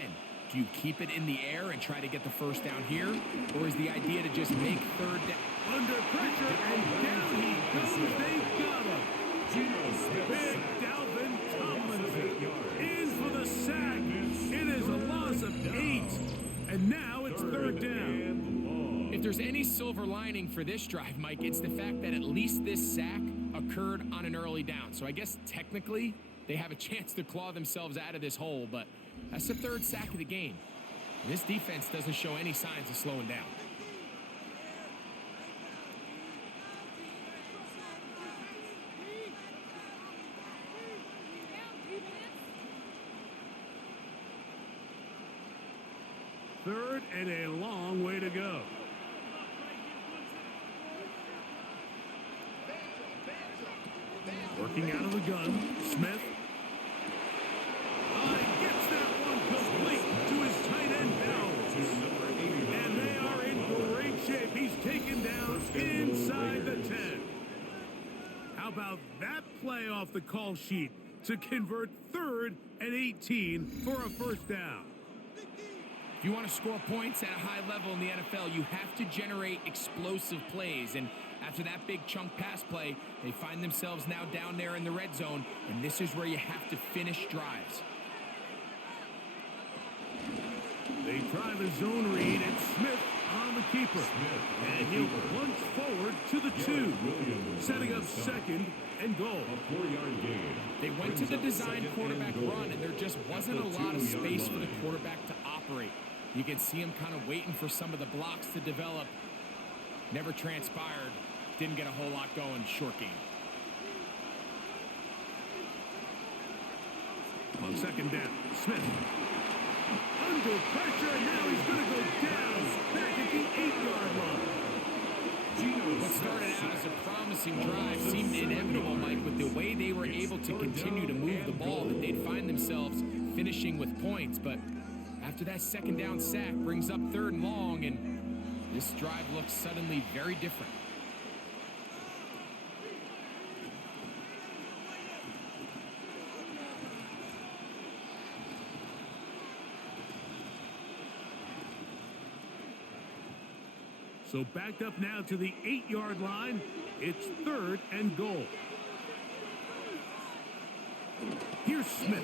Do you keep it in the air and try to get the first down here? Or is the idea to just make 3rd down? Under pressure, and down he goes. They got him. Big Dalvin Tomlinson in for the sack. It is a loss of 8. And now it's 3rd down. If there's any silver lining for this drive, Mike, it's the fact that at least this sack occurred on an early down. So I guess technically they have a chance to claw themselves out of this hole, but that's the 3rd sack of the game. This defense doesn't show any signs of slowing down. Third and a long way to go. Working out of the gun, Smith. Gets that one complete to his tight end down. And they are in great shape. He's taken down inside the 10. How about that play off the call sheet to convert 3rd and 18 for a first down? If you want to score points at a high level in the NFL, you have to generate explosive plays. And after that big chunk pass play, they find themselves now down there in the red zone, and this is where you have to finish drives. They try the zone read, and Smith on around the keeper. And he'll punch forward to the 2. Setting up second and goal. A 4-yard gain. They went to the design quarterback run, and there just wasn't a lot of space for the quarterback to operate. You can see him kind of waiting for some of the blocks to develop. Never transpired. Didn't get a whole lot going. Short game. On second down, Smith. Under pressure, and now he's going to go down. Back at the 8-yard line. What started out as a promising drive seemed inevitable, Mike, with the way they were able to continue to move the ball, that they'd find themselves finishing with points. But after that second down sack brings up 3rd and long, and this drive looks suddenly very different. So backed up now to the 8-yard line. It's 3rd and goal. Here's Smith.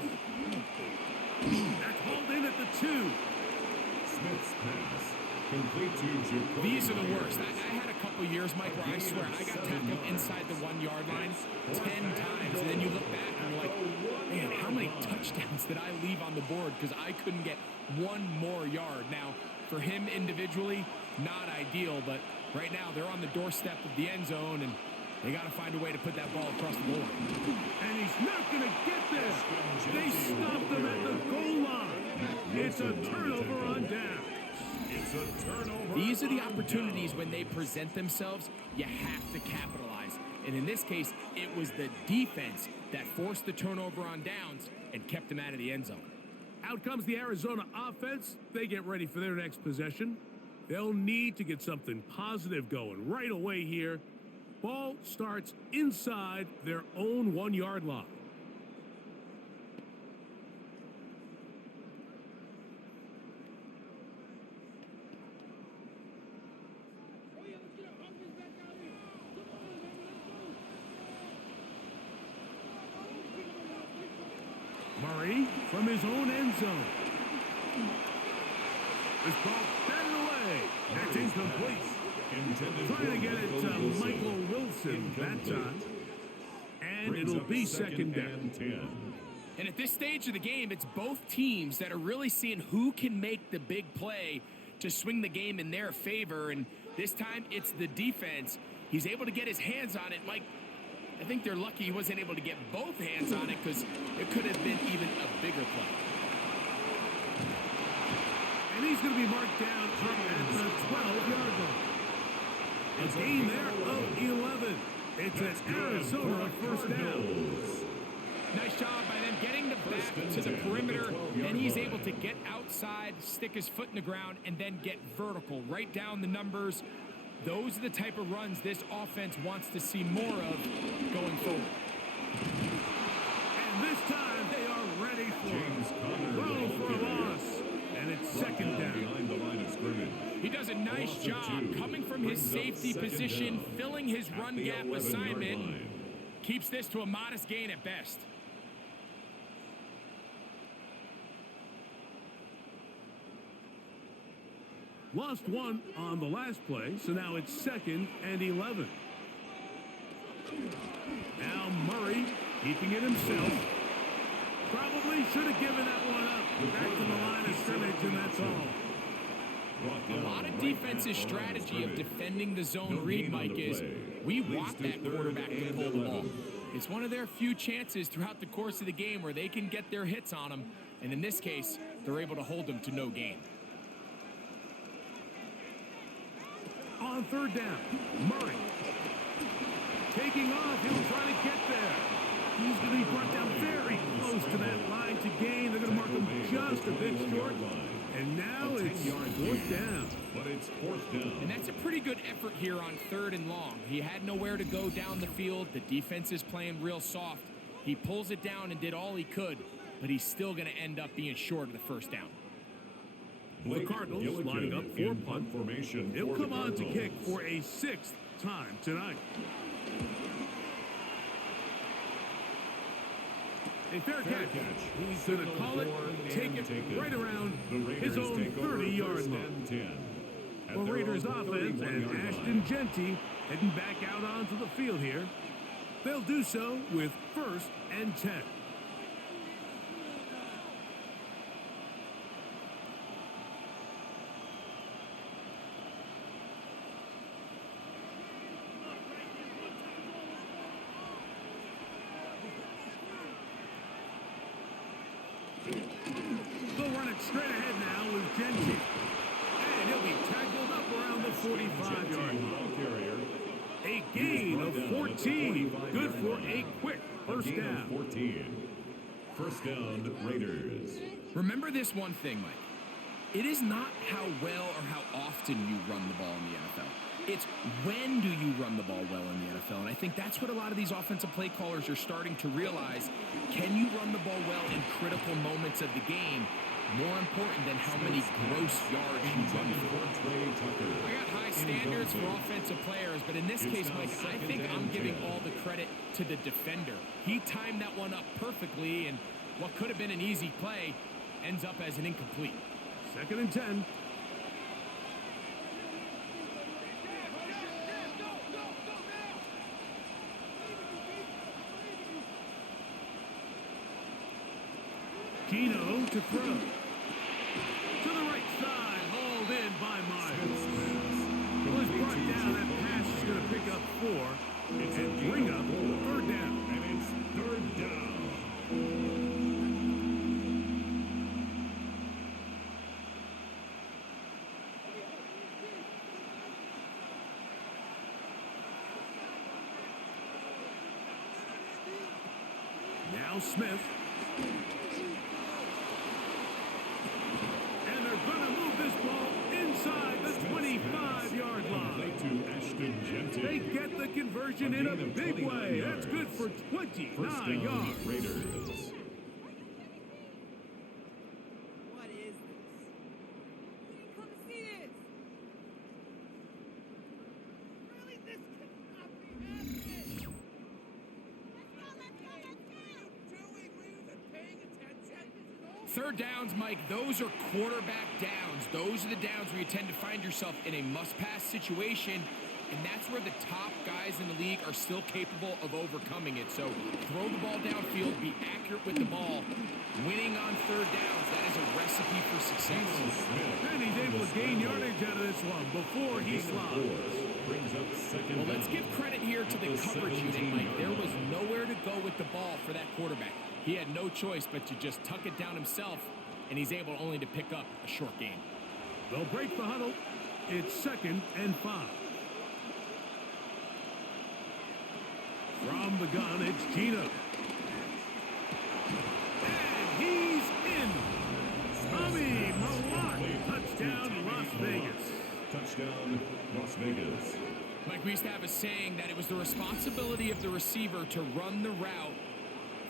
That's hauled in at the 2. Smith's pass complete to Jacoby. These are the worst. I had a couple years, Mike, where I swear I got tackled inside the 1-yard line 10 times. And then you look back and you're like, man, how many touchdowns did I leave on the board because I couldn't get one more yard? Now, for him individually, not ideal, but right now they're on the doorstep of the end zone, and they got to find a way to put that ball across the board. And he's not going to get there. They stopped him at the goal line. It's a turnover on downs. It's a turnover. These are the opportunities when they present themselves, you have to capitalize. And in this case, it was the defense that forced the turnover on downs and kept them out of the end zone. Out comes the Arizona offense. They get ready for their next possession. They'll need to get something positive going right away here. Ball starts inside their own 1-yard line. Murray from his own end zone. This ball batted away. That's incomplete. Trying to get it to Michael Wilson that time. And it'll be second down. And at this stage of the game, it's both teams that are really seeing who can make the big play to swing the game in their favor. And this time, it's the defense. He's able to get his hands on it. Mike, I think they're lucky he wasn't able to get both hands on it, because it could have been even a bigger play. And he's going to be marked down at the 12-yard line. A gain there of 11. It's an Arizona first down. Nice job by them getting the back to the perimeter, and he's able to get outside, stick his foot in the ground, and then get vertical, right down the numbers. Those are the type of runs this offense wants to see more of going forward. And this time they are ready for it. Throw for a loss. And it's second down. Behind the line of scrimmage. He does a nice job coming from his safety position, filling his run gap assignment. Keeps this to a modest gain at best. Lost one on the last play, so now it's second and 11. Now Murray keeping it himself. Probably should have given that one up. Back to the line of scrimmage, and that's all. A lot of defense's strategy of defending the zone read, Mike, is we want that quarterback to pull the ball. It's one of their few chances throughout the course of the game where they can get their hits on them, and in this case, they're able to hold them to no gain. On third down, Murray taking off. He'll try to get there. He's going to be brought down very close to that line to gain. They're going to mark him just a bit short. And now it's fourth down. But it's fourth down. And that's a pretty good effort here on 3rd and long. He had nowhere to go down the field. The defense is playing real soft. He pulls it down and did all he could, but he's still going to end up being short of the first down. The Cardinals lining up for punt formation. He'll come on to kick for a 6th time tonight. A fair catch. He's going to call it, take it right around his own 30-yard line. for Raiders offense, and Ashton Genty heading back out onto the field here. They'll do so with 1st and 10. They'll run it straight ahead now with Genty. And he'll be tackled up around the 45-yard line. A gain of 14. Good for a quick first down. 14. First down, Raiders. Remember this one thing, Mike. It is not how well or how often you run the ball in the NFL. It's when do you run the ball well in the NFL. And I think that's what a lot of these offensive play callers are starting to realize. Can you run the ball well in critical moments of the game? More important than how many gross yards you run for. I got high standards for offensive players, but in this case, Mike, I think I'm giving all the credit to the defender. He timed that one up perfectly, and what could have been an easy play ends up as an incomplete. 2nd and 10. Gino to throw. To the right side, hauled in by Miles. Was brought down. That pass is going to pick up 4 and bring up 3rd down. And it's 3rd down. Now Smith. And they're going to move this ball inside the 25-yard line. To Ashton Genty. They get the conversion in a big way. That's good for 29 yards. Raiders. What is this? Come see this. Really, this cannot be happening. Let's go. Doing real and paying attention. 3rd downs, Mike, those are quarterback downs. Those are the downs where you tend to find yourself in a must-pass situation, and that's where the top guys in the league are still capable of overcoming it. So throw the ball downfield, be accurate with the ball. Winning on 3rd downs, that is a recipe for success. And he's able to gain yardage out of this one before he slops. Brings up 2nd Well, down. let's give credit here to the coverage unit, Mike. There was nowhere to go with the ball for that quarterback. He had no choice but to just tuck it down himself, and he's able only to pick up a short gain. They'll break the huddle. It's 2nd and 5. From the gun, it's Gino. And he's in. Tommy Malott. Touchdown, Las Vegas. Touchdown, Las Vegas. Mike, we used to have a saying that it was the responsibility of the receiver to run the route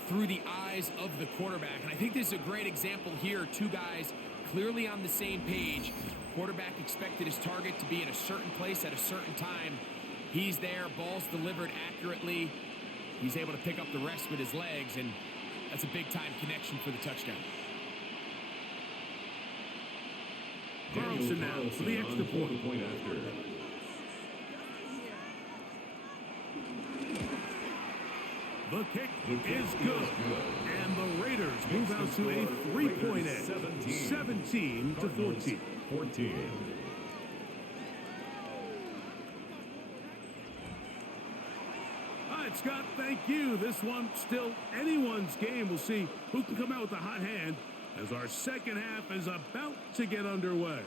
through the eyes of the quarterback. And I think this is a great example here. 2 guys clearly on the same page. Quarterback expected his target to be in a certain place at a certain time. He's there, ball's delivered accurately. He's able to pick up the rest with his legs, and that's a big-time connection for the touchdown. Carlson now for the extra point. After. The kick is good. And the Raiders move out to a 3-point edge. 17 to 14. 14. All right, Scott, thank you. This one still anyone's game. We'll see who can come out with a hot hand as our second half is about to get underway.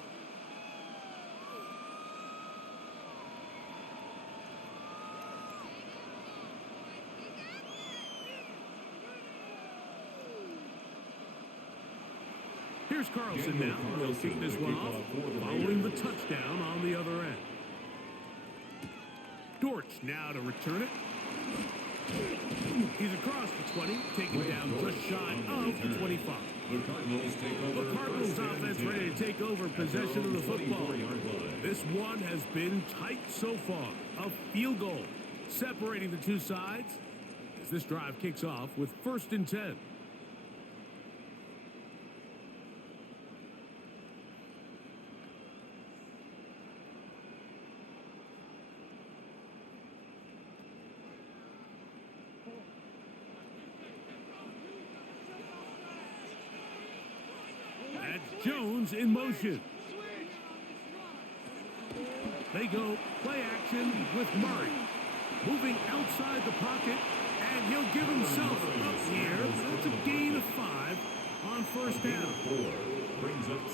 Here's Carlson now. He'll kick this one off following the touchdown on the other end. Dortch now to return it. He's across the 20, taken down just shy of the 25. The Cardinals take over. The Cardinals offense ready to take over possession of the football. This one has been tight so far. A field goal separating the two sides as this drive kicks off with 1st and 10. Jones in motion. They go play action with Murray. Moving outside the pocket, and he'll give himself up here. That's a gain of 5 on first down.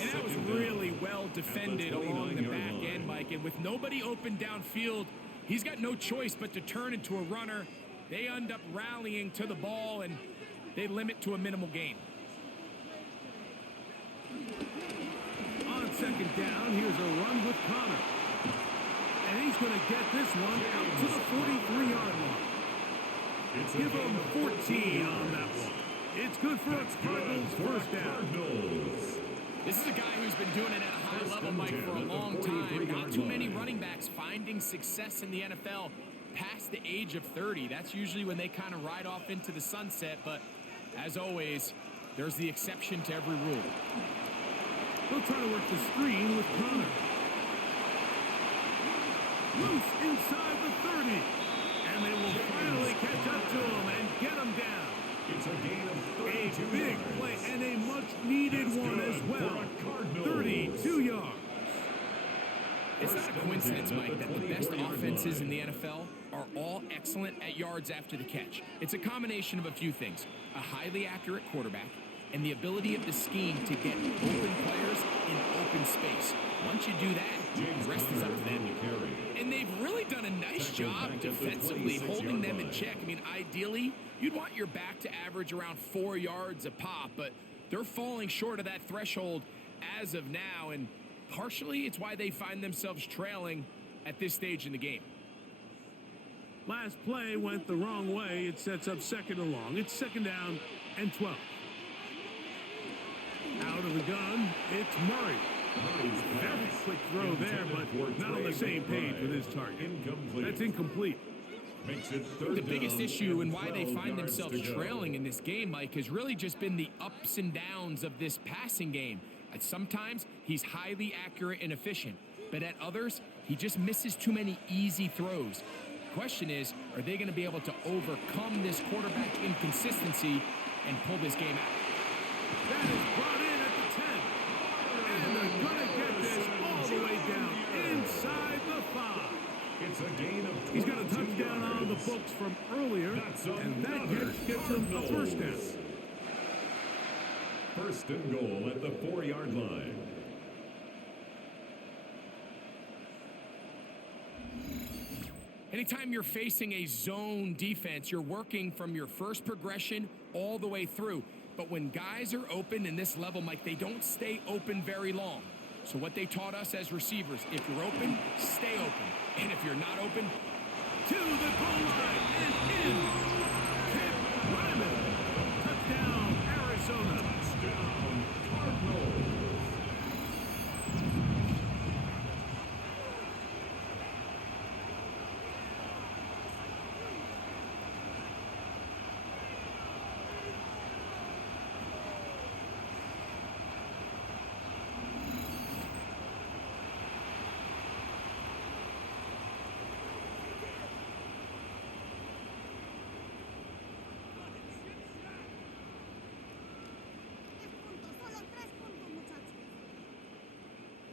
And that was really well defended along the back end, Mike. And with nobody open downfield, he's got no choice but to turn into a runner. They end up rallying to the ball, and they limit to a minimal gain. On second down, here's a run with Connor. And he's going to get this one out to the 43-yard line. Give him 14 on that one. It's good for a Cardinals first down. This is a guy who's been doing it at a high level, Mike, for a long time. Not too many running backs finding success in the NFL past the age of 30. That's usually when they kind of ride off into the sunset. But as always, there's the exception to every rule. They'll try to work the screen with Connor. Loose inside the 30. And they will finally catch up to him and get him down. It's a gain of A big play and a much-needed one as well. 32 yards. It's not a coincidence, Mike, that the best offenses in the NFL are all excellent at yards after the catch. It's a combination of a few things: a highly accurate quarterback and the ability of the scheme to get open players in open space. Once you do that, the rest is up to them. And they've really done a nice job defensively holding them in check. I mean, ideally, you'd want your back to average around 4 yards a pop, but they're falling short of that threshold as of now, and partially it's why they find themselves trailing at this stage in the game. Last play went the wrong way. It sets up second and long. It's second down and 12. Out of the gun, it's Murray. Very quick throw there, but not on the same page with his target. That's incomplete. The biggest issue and why they find themselves trailing in this game, Mike, has really just been the ups and downs of this passing game. At sometimes, he's highly accurate and efficient, but at others, he just misses too many easy throws. The question is, are they going to be able to overcome this quarterback inconsistency and pull this game out? That is brought in at the 10. And they're going to get this all the way down inside the 5. It's a gain of 22 He's got a touchdown on the books from earlier, and that gets him a first down. First and goal at the 4-yard line. Anytime you're facing a zone defense, you're working from your first progression all the way through. But when guys are open in this level, Mike, they don't stay open very long. So what they taught us as receivers, if you're open, stay open. And if you're not open, to the goal line and in. Kip Ryman. Touchdown, Arizona. Touchdown, Cardinals.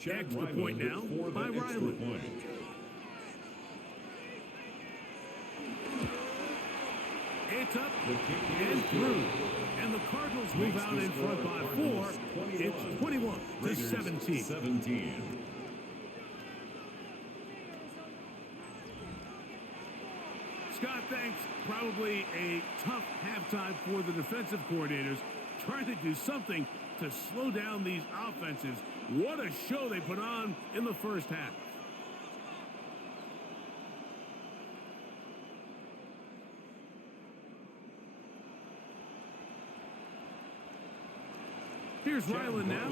Extra point now by Riley. It's up and through. And the Cardinals move out in front by 4. It's 21-17. Scott, thanks. Probably a tough halftime for the defensive coordinators, trying to do something to slow down these offenses. What a show they put on in the first half. Here's Ryland now.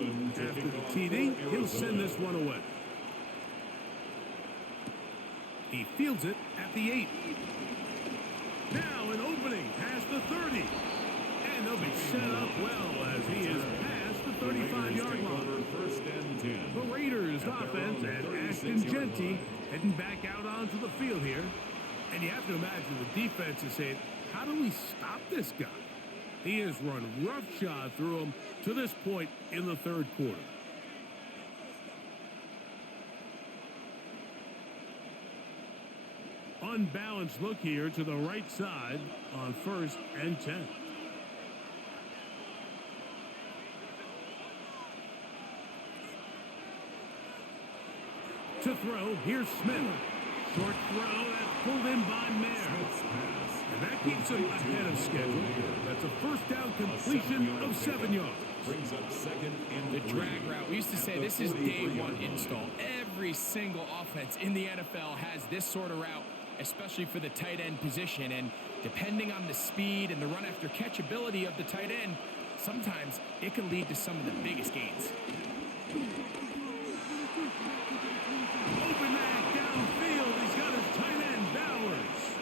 After the TD, he'll send this one away. He fields it at the 8. Now an opening past the 30. And they'll be set up well as he is past the 35-yard line. First and 10. The Raiders offense and Ashton Genty heading back out onto the field here. And you have to imagine the defense is saying, how do we stop this guy? He has run roughshod through him to this point in the third quarter. Unbalanced look here to the right side on 1st and 10. To throw, here's Smith. Short throw, that's pulled in by Mayer. And that keeps him ahead of schedule. That's a first down completion of 7 yards. Brings up 2nd and The drag route. We used to say this is day one install. Every single offense in the NFL has this sort of route, especially for the tight end position. And depending on the speed and the run after catch ability of the tight end, sometimes it can lead to some of the biggest gains. Open man downfield. He's got his tight end Bowers.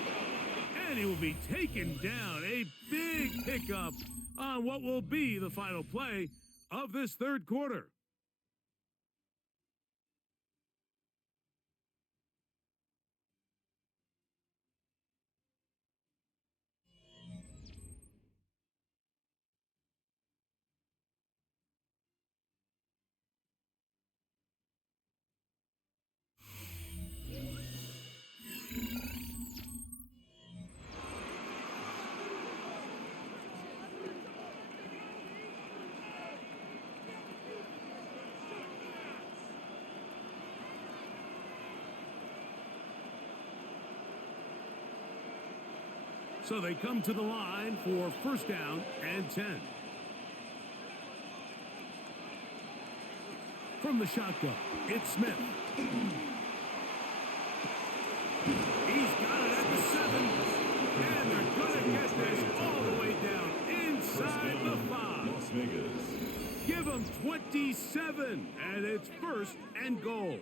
And he will be taken down. A big pickup on what will be the final play of this third quarter. So they come to the line for 1st down and 10. From the shotgun, it's Smith. He's got it at the 7. And they're going to get this all the way down inside the 5. Las Vegas. Give them 27, and it's 1st and goal.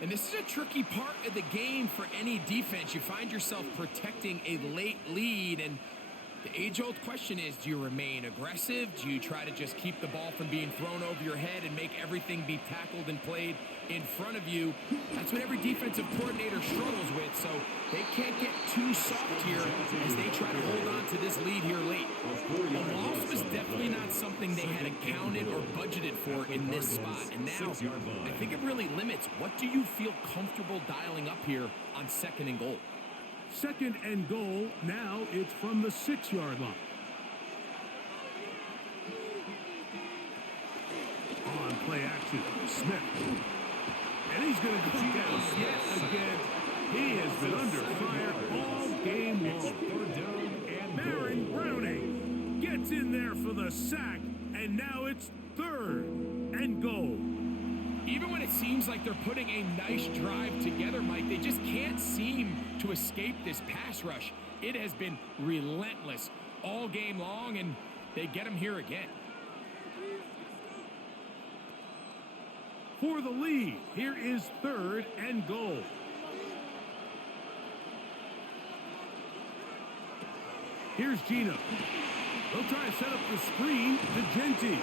And this is a tricky part of the game for any defense. You find yourself protecting a late lead, and the age-old question is, do you remain aggressive? Do you try to just keep the ball from being thrown over your head and make everything be tackled and played in front of you? That's what every defensive coordinator struggles with, so they can't get too soft here as they try to hold on to this lead here late. A loss was definitely not something they had accounted or budgeted for in this spot, and now I think it really limits what do you feel comfortable dialing up here on 2nd and goal. 2nd and goal. Now it's from the 6-yard line. On play action, Smith. And he's going to go down yet again. He has been under fire all game long. Baron Browning gets in there for the sack, and now it's 3rd and goal. Even when it seems like they're putting a nice drive together, Mike, they just can't seem to escape this pass rush. It has been relentless all game long, and they get him here again. For the lead, here is 3rd and goal. Here's Gino. They'll try to set up the screen to Genty.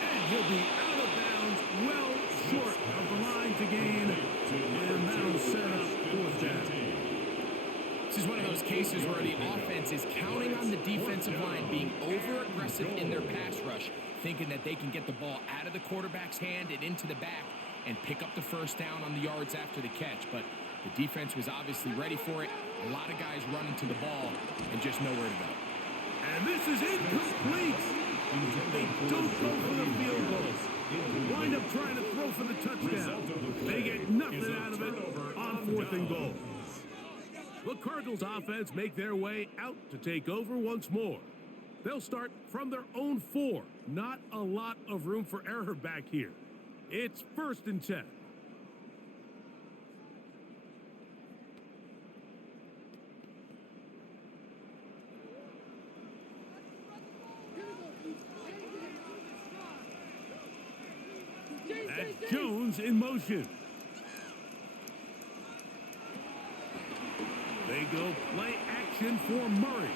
And he'll be out of bounds, well short of the line to gain. And that'll set up 4th down. This is one of those cases where the offense is counting on the defensive line being over-aggressive in their pass rush, thinking that they can get the ball out of the quarterback's hand and into the back and pick up the 1st down on the yards after the catch. But the defense was obviously ready for it. A lot of guys running to the ball and just nowhere to go. And this is incomplete. They don't go for the field goal. Wind up trying to throw for the touchdown. They get nothing out of it on 4th and goal. The Cardinals offense make their way out to take over once more. They'll start from their own 4. Not a lot of room for error back here. It's 1st and 10. That's Jones in motion. They go play action for Murray.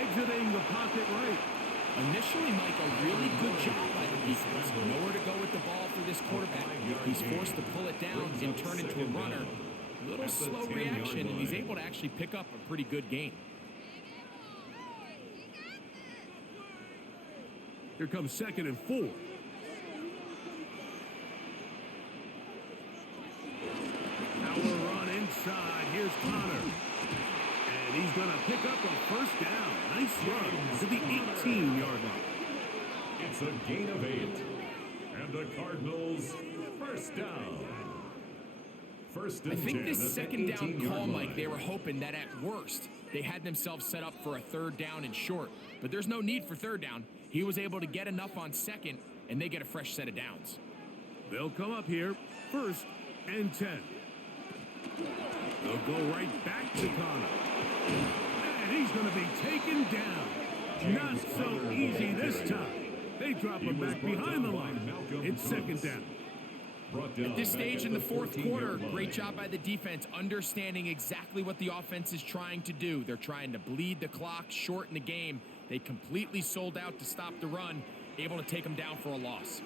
Exiting the pocket right. Initially, Mike, a really good job by the defense. Nowhere to go with the ball for this quarterback. He's forced to pull it down and turn into a runner. A little slow reaction, and he's able to actually pick up a pretty good game. Here comes 2nd and 4. Power run inside. Here's Connor. And he's going to pick up a first down. Nice run to the 18-yard line. It's a gain of 8. And the Cardinals, first down. First and I think 10 this at the second down 18-yard call, line. Mike, they were hoping that at worst they had themselves set up for a 3rd down and short. But there's no need for 3rd down. He was able to get enough on 2nd, and they get a fresh set of downs. They'll come up here, 1st and 10. They'll go right back to Connor. And he's going to be taken down. Not so easy this time. They drop him back behind the line. It's 2nd down. At this stage in the 4th quarter, great job by the defense, understanding exactly what the offense is trying to do. They're trying to bleed the clock, shorten the game. They completely sold out to stop the run, able to take them down for a loss.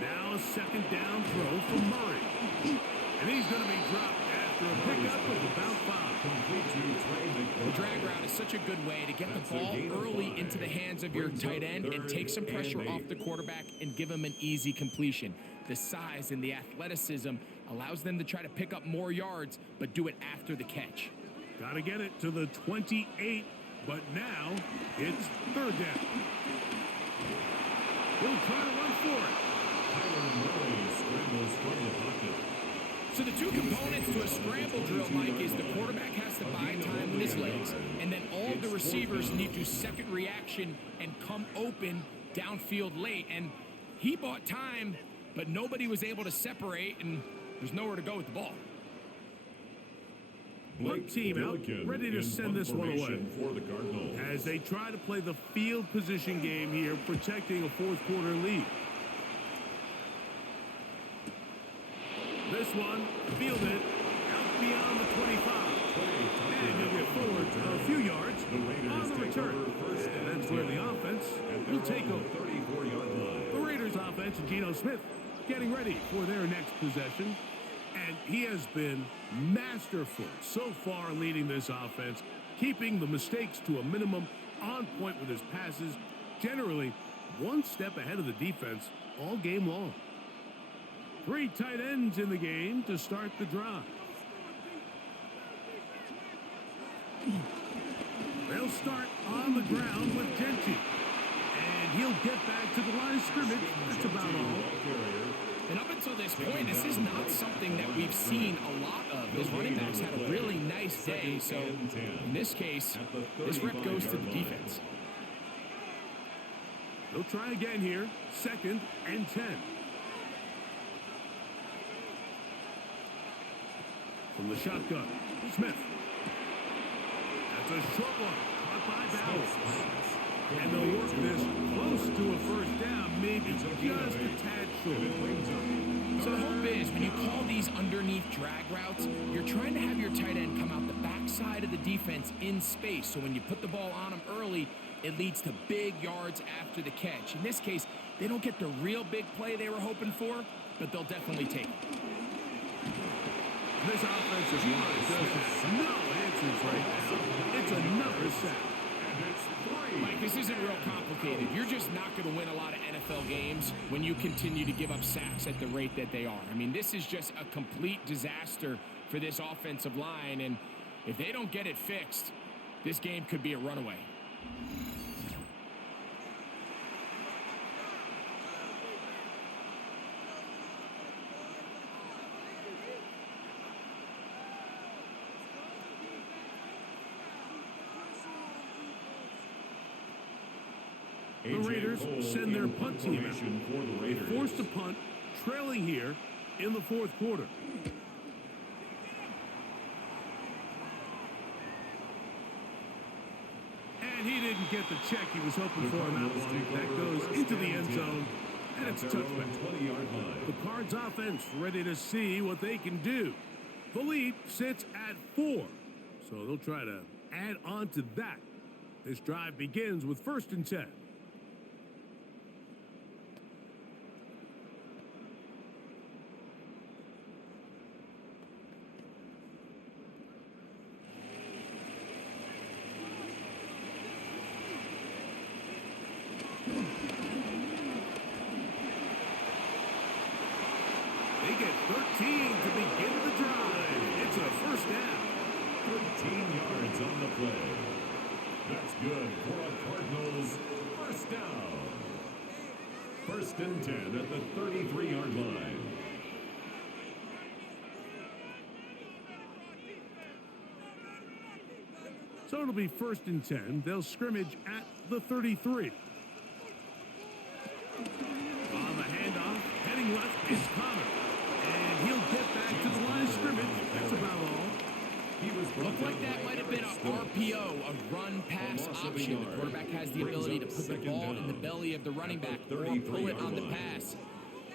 Now a 2nd down throw from Murray. And he's going to be dropped after a pickup of about 5. The drag route is such a good way to get the ball early into the hands of your tight end and take some pressure off the quarterback and give him an easy completion. The size and the athleticism allows them to try to pick up more yards, but do it after the catch. Got to get it to the 28, but now it's 3rd down. He'll try to run for it. So the two components to a scramble drill, Mike, is the quarterback has to buy time with his legs, and then all of the receivers need to second reaction and come open downfield late. And he bought time, but nobody was able to separate, and there's nowhere to go with the ball. One team out, ready to send this one away. As they try to play the field position game here, protecting a 4th quarter lead. This one, fielded out beyond the 25. And he'll get forward a few yards on the return. And that's where the offense will take over. The Raiders offense, Geno Smith, getting ready for their next possession. And he has been masterful so far leading this offense, keeping the mistakes to a minimum, on point with his passes, generally one step ahead of the defense all game long. 3 tight ends in the game to start the drive. They'll start on the ground with Gentry. And he'll get back to the line of scrimmage. That's about all. And up until this point, this is not something that we've seen a lot of. His running backs had a really nice day. So in this case, this rep goes to the defense. They'll try again here. 2nd and 10. From the shotgun, Smith. That's a short one, caught by Bowers. And they'll work this close to a 1st down, maybe just a tad short. So the hope is when you call these underneath drag routes, you're trying to have your tight end come out the backside of the defense in space. So when you put the ball on them early, it leads to big yards after the catch. In this case, they don't get the real big play they were hoping for, but they'll definitely take it. This offensive line does have no answers right now. It's another sack. Mike, this isn't real complicated. You're just not going to win a lot of NFL games when you continue to give up sacks at the rate that they are. I mean, this is just a complete disaster for this offensive line, and if they don't get it fixed, this game could be a runaway. The Raiders send their punt team out. They forced a punt, trailing here in the 4th quarter. And he didn't get the check he was hoping for on that one. That goes into the end zone, and it's a touchdown. The Cards offense ready to see what they can do. The lead sits at 4, so they'll try to add on to that. This drive begins with 1st and 10. They get 13 to begin the drive. It's a 1st down. 13 yards on the play. That's good for a Cardinals 1st down. 1st and 10 at the 33-yard line. So it'll be 1st and 10. They'll scrimmage at the 33. On the handoff, heading left is Connor. And he'll get back to the line of scrimmage. That's about all. Looked like that might have been an RPO, a run-pass option. The quarterback has the ability to put the ball in the belly of the running back or pull it on the pass.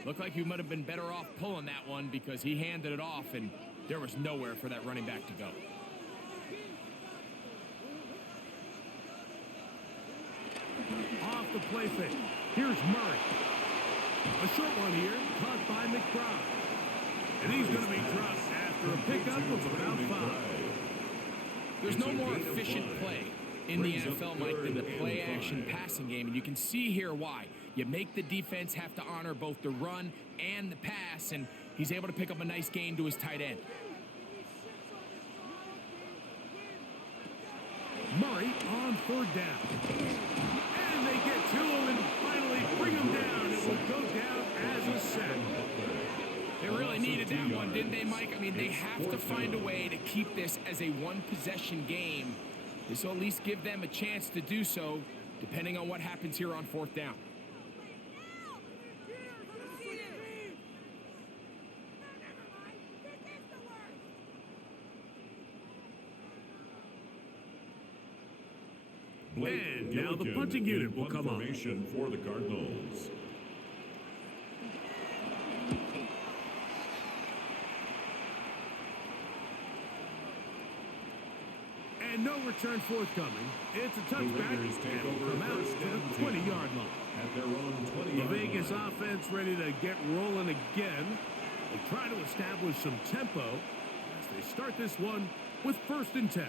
Looked like he might have been better off pulling that one because he handed it off, and there was nowhere for that running back to go. Off the play fake. Here's Murray. A short one here, caught by McBride. And he's going to be dropped after a pickup of about 5. There's no more efficient play in the NFL, Mike, than the play-action passing game, and you can see here why. You make the defense have to honor both the run and the pass, and he's able to pick up a nice gain to his tight end. Murray on 3rd down. And they get to him and finally bring him down. It will go down as a sack. They really needed that one, didn't they, Mike? I mean, they have to find a way to keep this as a one-possession game. This will at least give them a chance to do so, depending on what happens here on 4th down. And now the punting unit will come up. Formation for the Cardinals. And no return forthcoming. It's a touchback and will come out to the 20-yard line. At their own 20-yard The Vegas line. offense ready to get rolling again. They try to establish some tempo as they start this one with 1st and 10.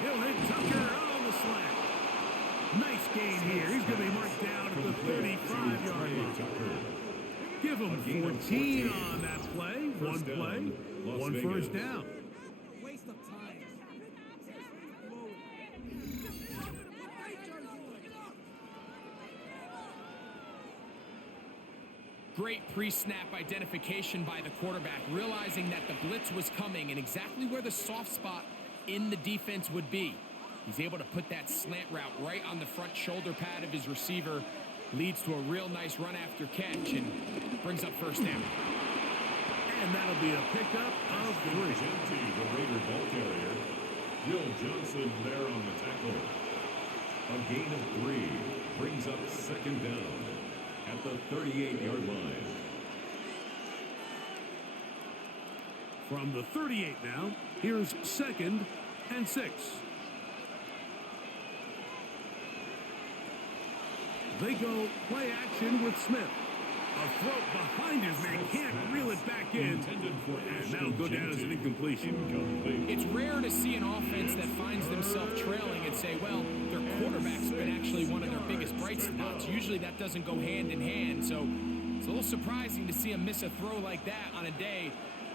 He'll hit Tucker on the slant. Nice gain here. He's going to be marked down at the 35-yard line. Give him 14 on that play. One play, one 1st down. Waste of time. Great pre-snap identification by the quarterback, realizing that the blitz was coming and exactly where the soft spot in the defense would be. He's able to put that slant route right on the front shoulder pad of his receiver, leads to a real nice run after catch, and brings up 1st down. And that'll be a pickup of 3. The Raider ball carrier. Will Johnson there on the tackle. A gain of 3 brings up 2nd down at the 38-yard line. From the 38 now, here's 2nd and 6. They go play action with Smith. A throw behind his man, can't reel it back in. And that'll go down as an incompletion. It's rare to see an offense that finds themselves trailing and say, well, their quarterback's been actually one of their biggest bright spots. Usually that doesn't go hand in hand, so it's a little surprising to see him miss a throw like that on a day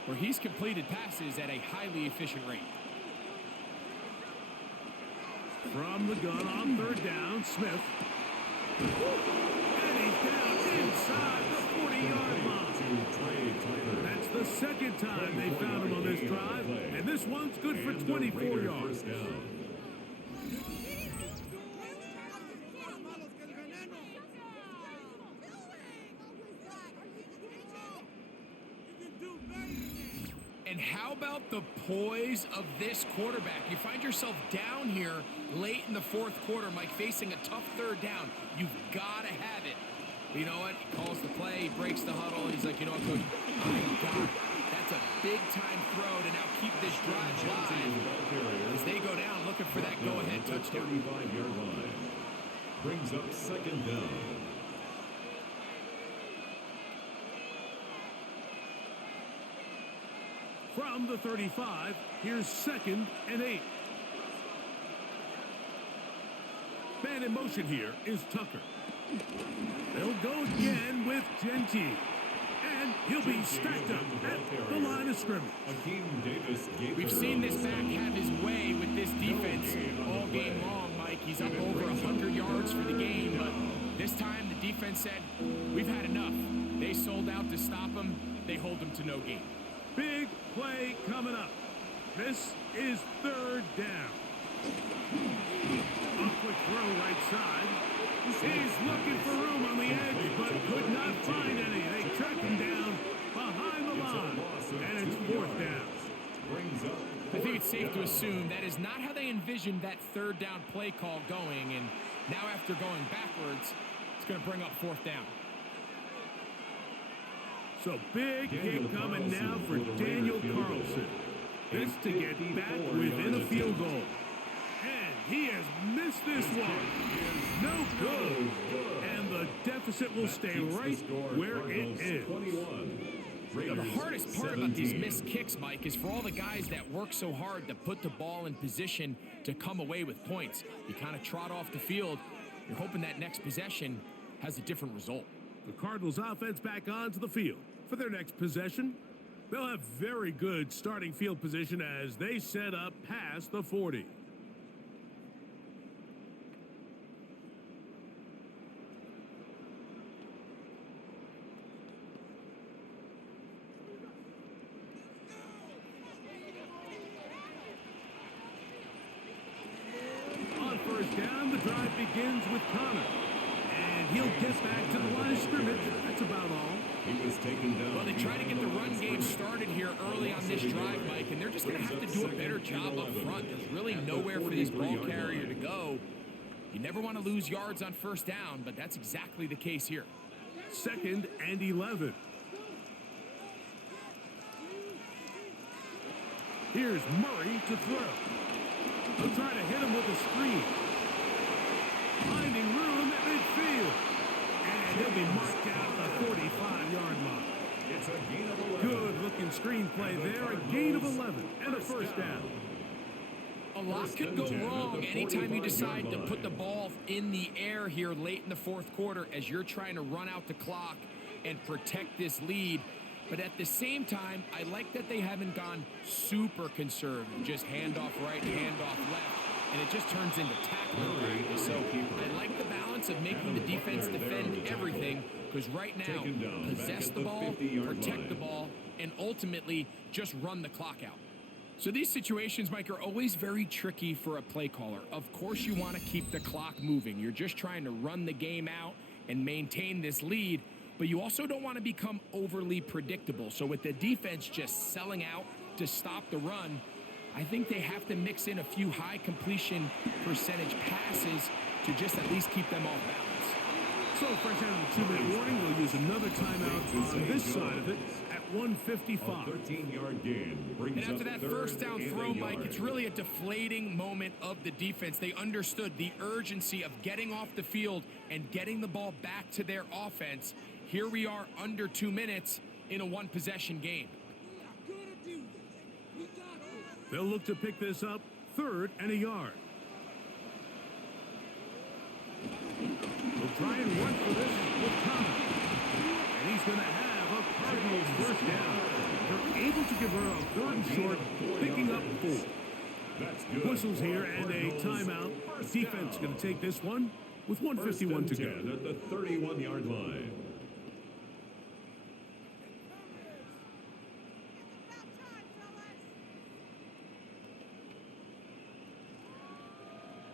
where he's completed passes at a highly efficient rate. From the gun on 3rd down, Smith. And he's down inside the 40-yard line. That's the 2nd time they found him on this drive, and this one's good for 24 yards. And how about the poise of this quarterback. You find yourself down here late in the fourth quarter, Mike, facing a tough third down. You've got to have it. But you know what? He calls the play, he breaks the huddle, and he's like, you know what, Coach? I got it. That's a big-time throw to now keep this drive alive as they go down looking for that go-ahead touchdown. 35-yard line. Brings up second down. From the 35, here's 2nd and 8. Man in motion here is Tucker. They'll go again with Genty. And he'll be stacked up at the line of scrimmage. We've seen this back have his way with this defense all game long, Mike. He's up over 100 yards for the game, but this time the defense said, we've had enough. They sold out to stop him. They hold him to no gain. Big play coming up. This is 3rd down. A quick throw right side. He's looking for room on the edge, but could not find any. They track him down behind the line, and it's 4th down. I think it's safe to assume that is not how they envisioned that 3rd down play call going, and now after going backwards, it's going to bring up 4th down. So big hit coming now for Daniel Carlson. This to get back within a field goal. And he has missed this one. No good. And the deficit will stay right where it is. The hardest part about these missed kicks, Mike, is for all the guys that work so hard to put the ball in position to come away with points. You kind of trot off the field. You're hoping that next possession has a different result. The Cardinals offense back onto the field for their next possession. They'll have very good starting field position as they set up past the 40. On 1st down, the drive begins with Connor. And he'll get back to the line of scrimmage. That's about all. He was taken down. Well, they try to get the run game started here early on this drive, Mike, and they're just going to have to do a better job up front. There's really nowhere for this ball carrier to go. You never want to lose yards on 1st down, but that's exactly the case here. 2nd and 11. Here's Murray to throw. They'll try to hit him with a screen. Finding room at midfield. And he'll be marked out at the 45-yard line. It's a gain of 11. Good-looking screenplay there. A gain of 11 and a 1st down. A lot could go wrong anytime you decide to put the ball in the air here late in the 4th quarter as you're trying to run out the clock and protect this lead. But at the same time, I like that they haven't gone super conservative. Just handoff right, handoff left. And it just turns into tackling practice. So I like the balance of making the defense defend everything, because right now, possess the ball, protect the ball, and ultimately just run the clock out. So these situations, Mike, are always very tricky for a play caller. Of course you want to keep the clock moving. You're just trying to run the game out and maintain this lead, but you also don't want to become overly predictable. So with the defense just selling out to stop the run, I think they have to mix in a few high completion percentage passes to just at least keep them off balance. So fresh out of the 2-minute warning, we'll use another timeout on this side of it at 1:55. 13-yard gain. And after that 1st down throw, Mike, it's really a deflating moment of the defense. They understood the urgency of getting off the field and getting the ball back to their offense. Here we are under 2 minutes in a 1-possession game. They'll look to pick this up 3rd and a yard. They'll try and run for this with Connor. And he's going to have a Cardinals 1st down. They're able to give her a 3rd and short, picking up 4. Whistles here and a timeout. Defense going to take this one with 1:51 to go. At the 31-yard line.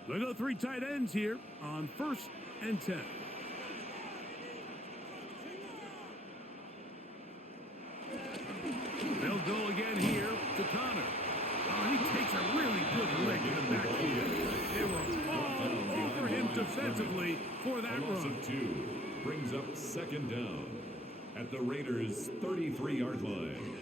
They go 3 tight ends here on 1st and 10. They'll go again here to Connor. Oh, he takes a really good lick in the backfield. They were all over him defensively for that A loss run. of 2 brings up second down at the Raiders' 33-yard line.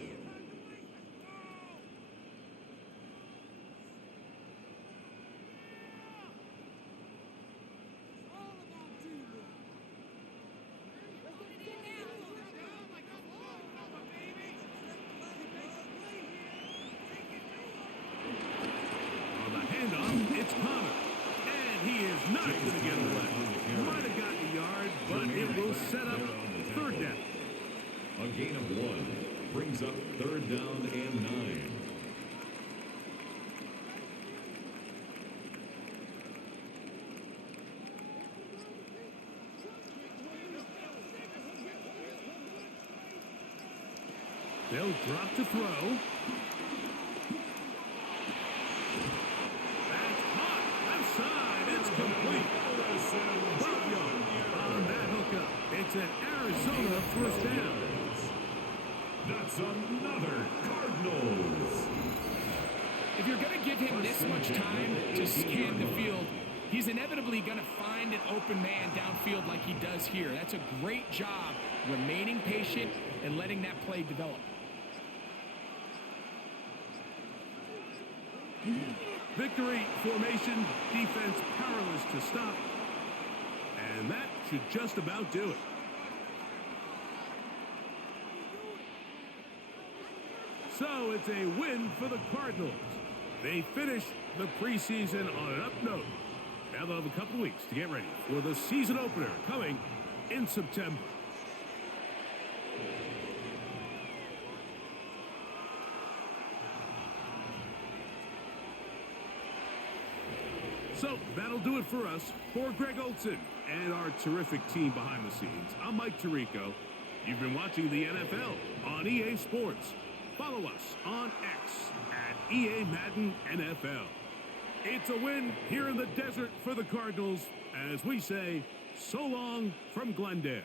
It's Connor, and he is not going to get away. Might have gotten a yard, but it will set up third down. A gain of 1 brings up third down and 9. They'll drop to throw. It's an Arizona first down. That's another Cardinals. If you're going to give him this much time to scan the field, he's inevitably going to find an open man downfield like he does here. That's a great job remaining patient and letting that play develop. Victory formation, defense powerless to stop. And that should just about do it. So it's a win for the Cardinals. They finish the preseason on an up note. Now they'll have a couple weeks to get ready for the season opener coming in September. So that'll do it for us. For Greg Olson and our terrific team behind the scenes, I'm Mike Tirico. You've been watching the NFL on EA Sports. Follow us on X at EA Madden NFL. It's a win here in the desert for the Cardinals as we say so long from Glendale.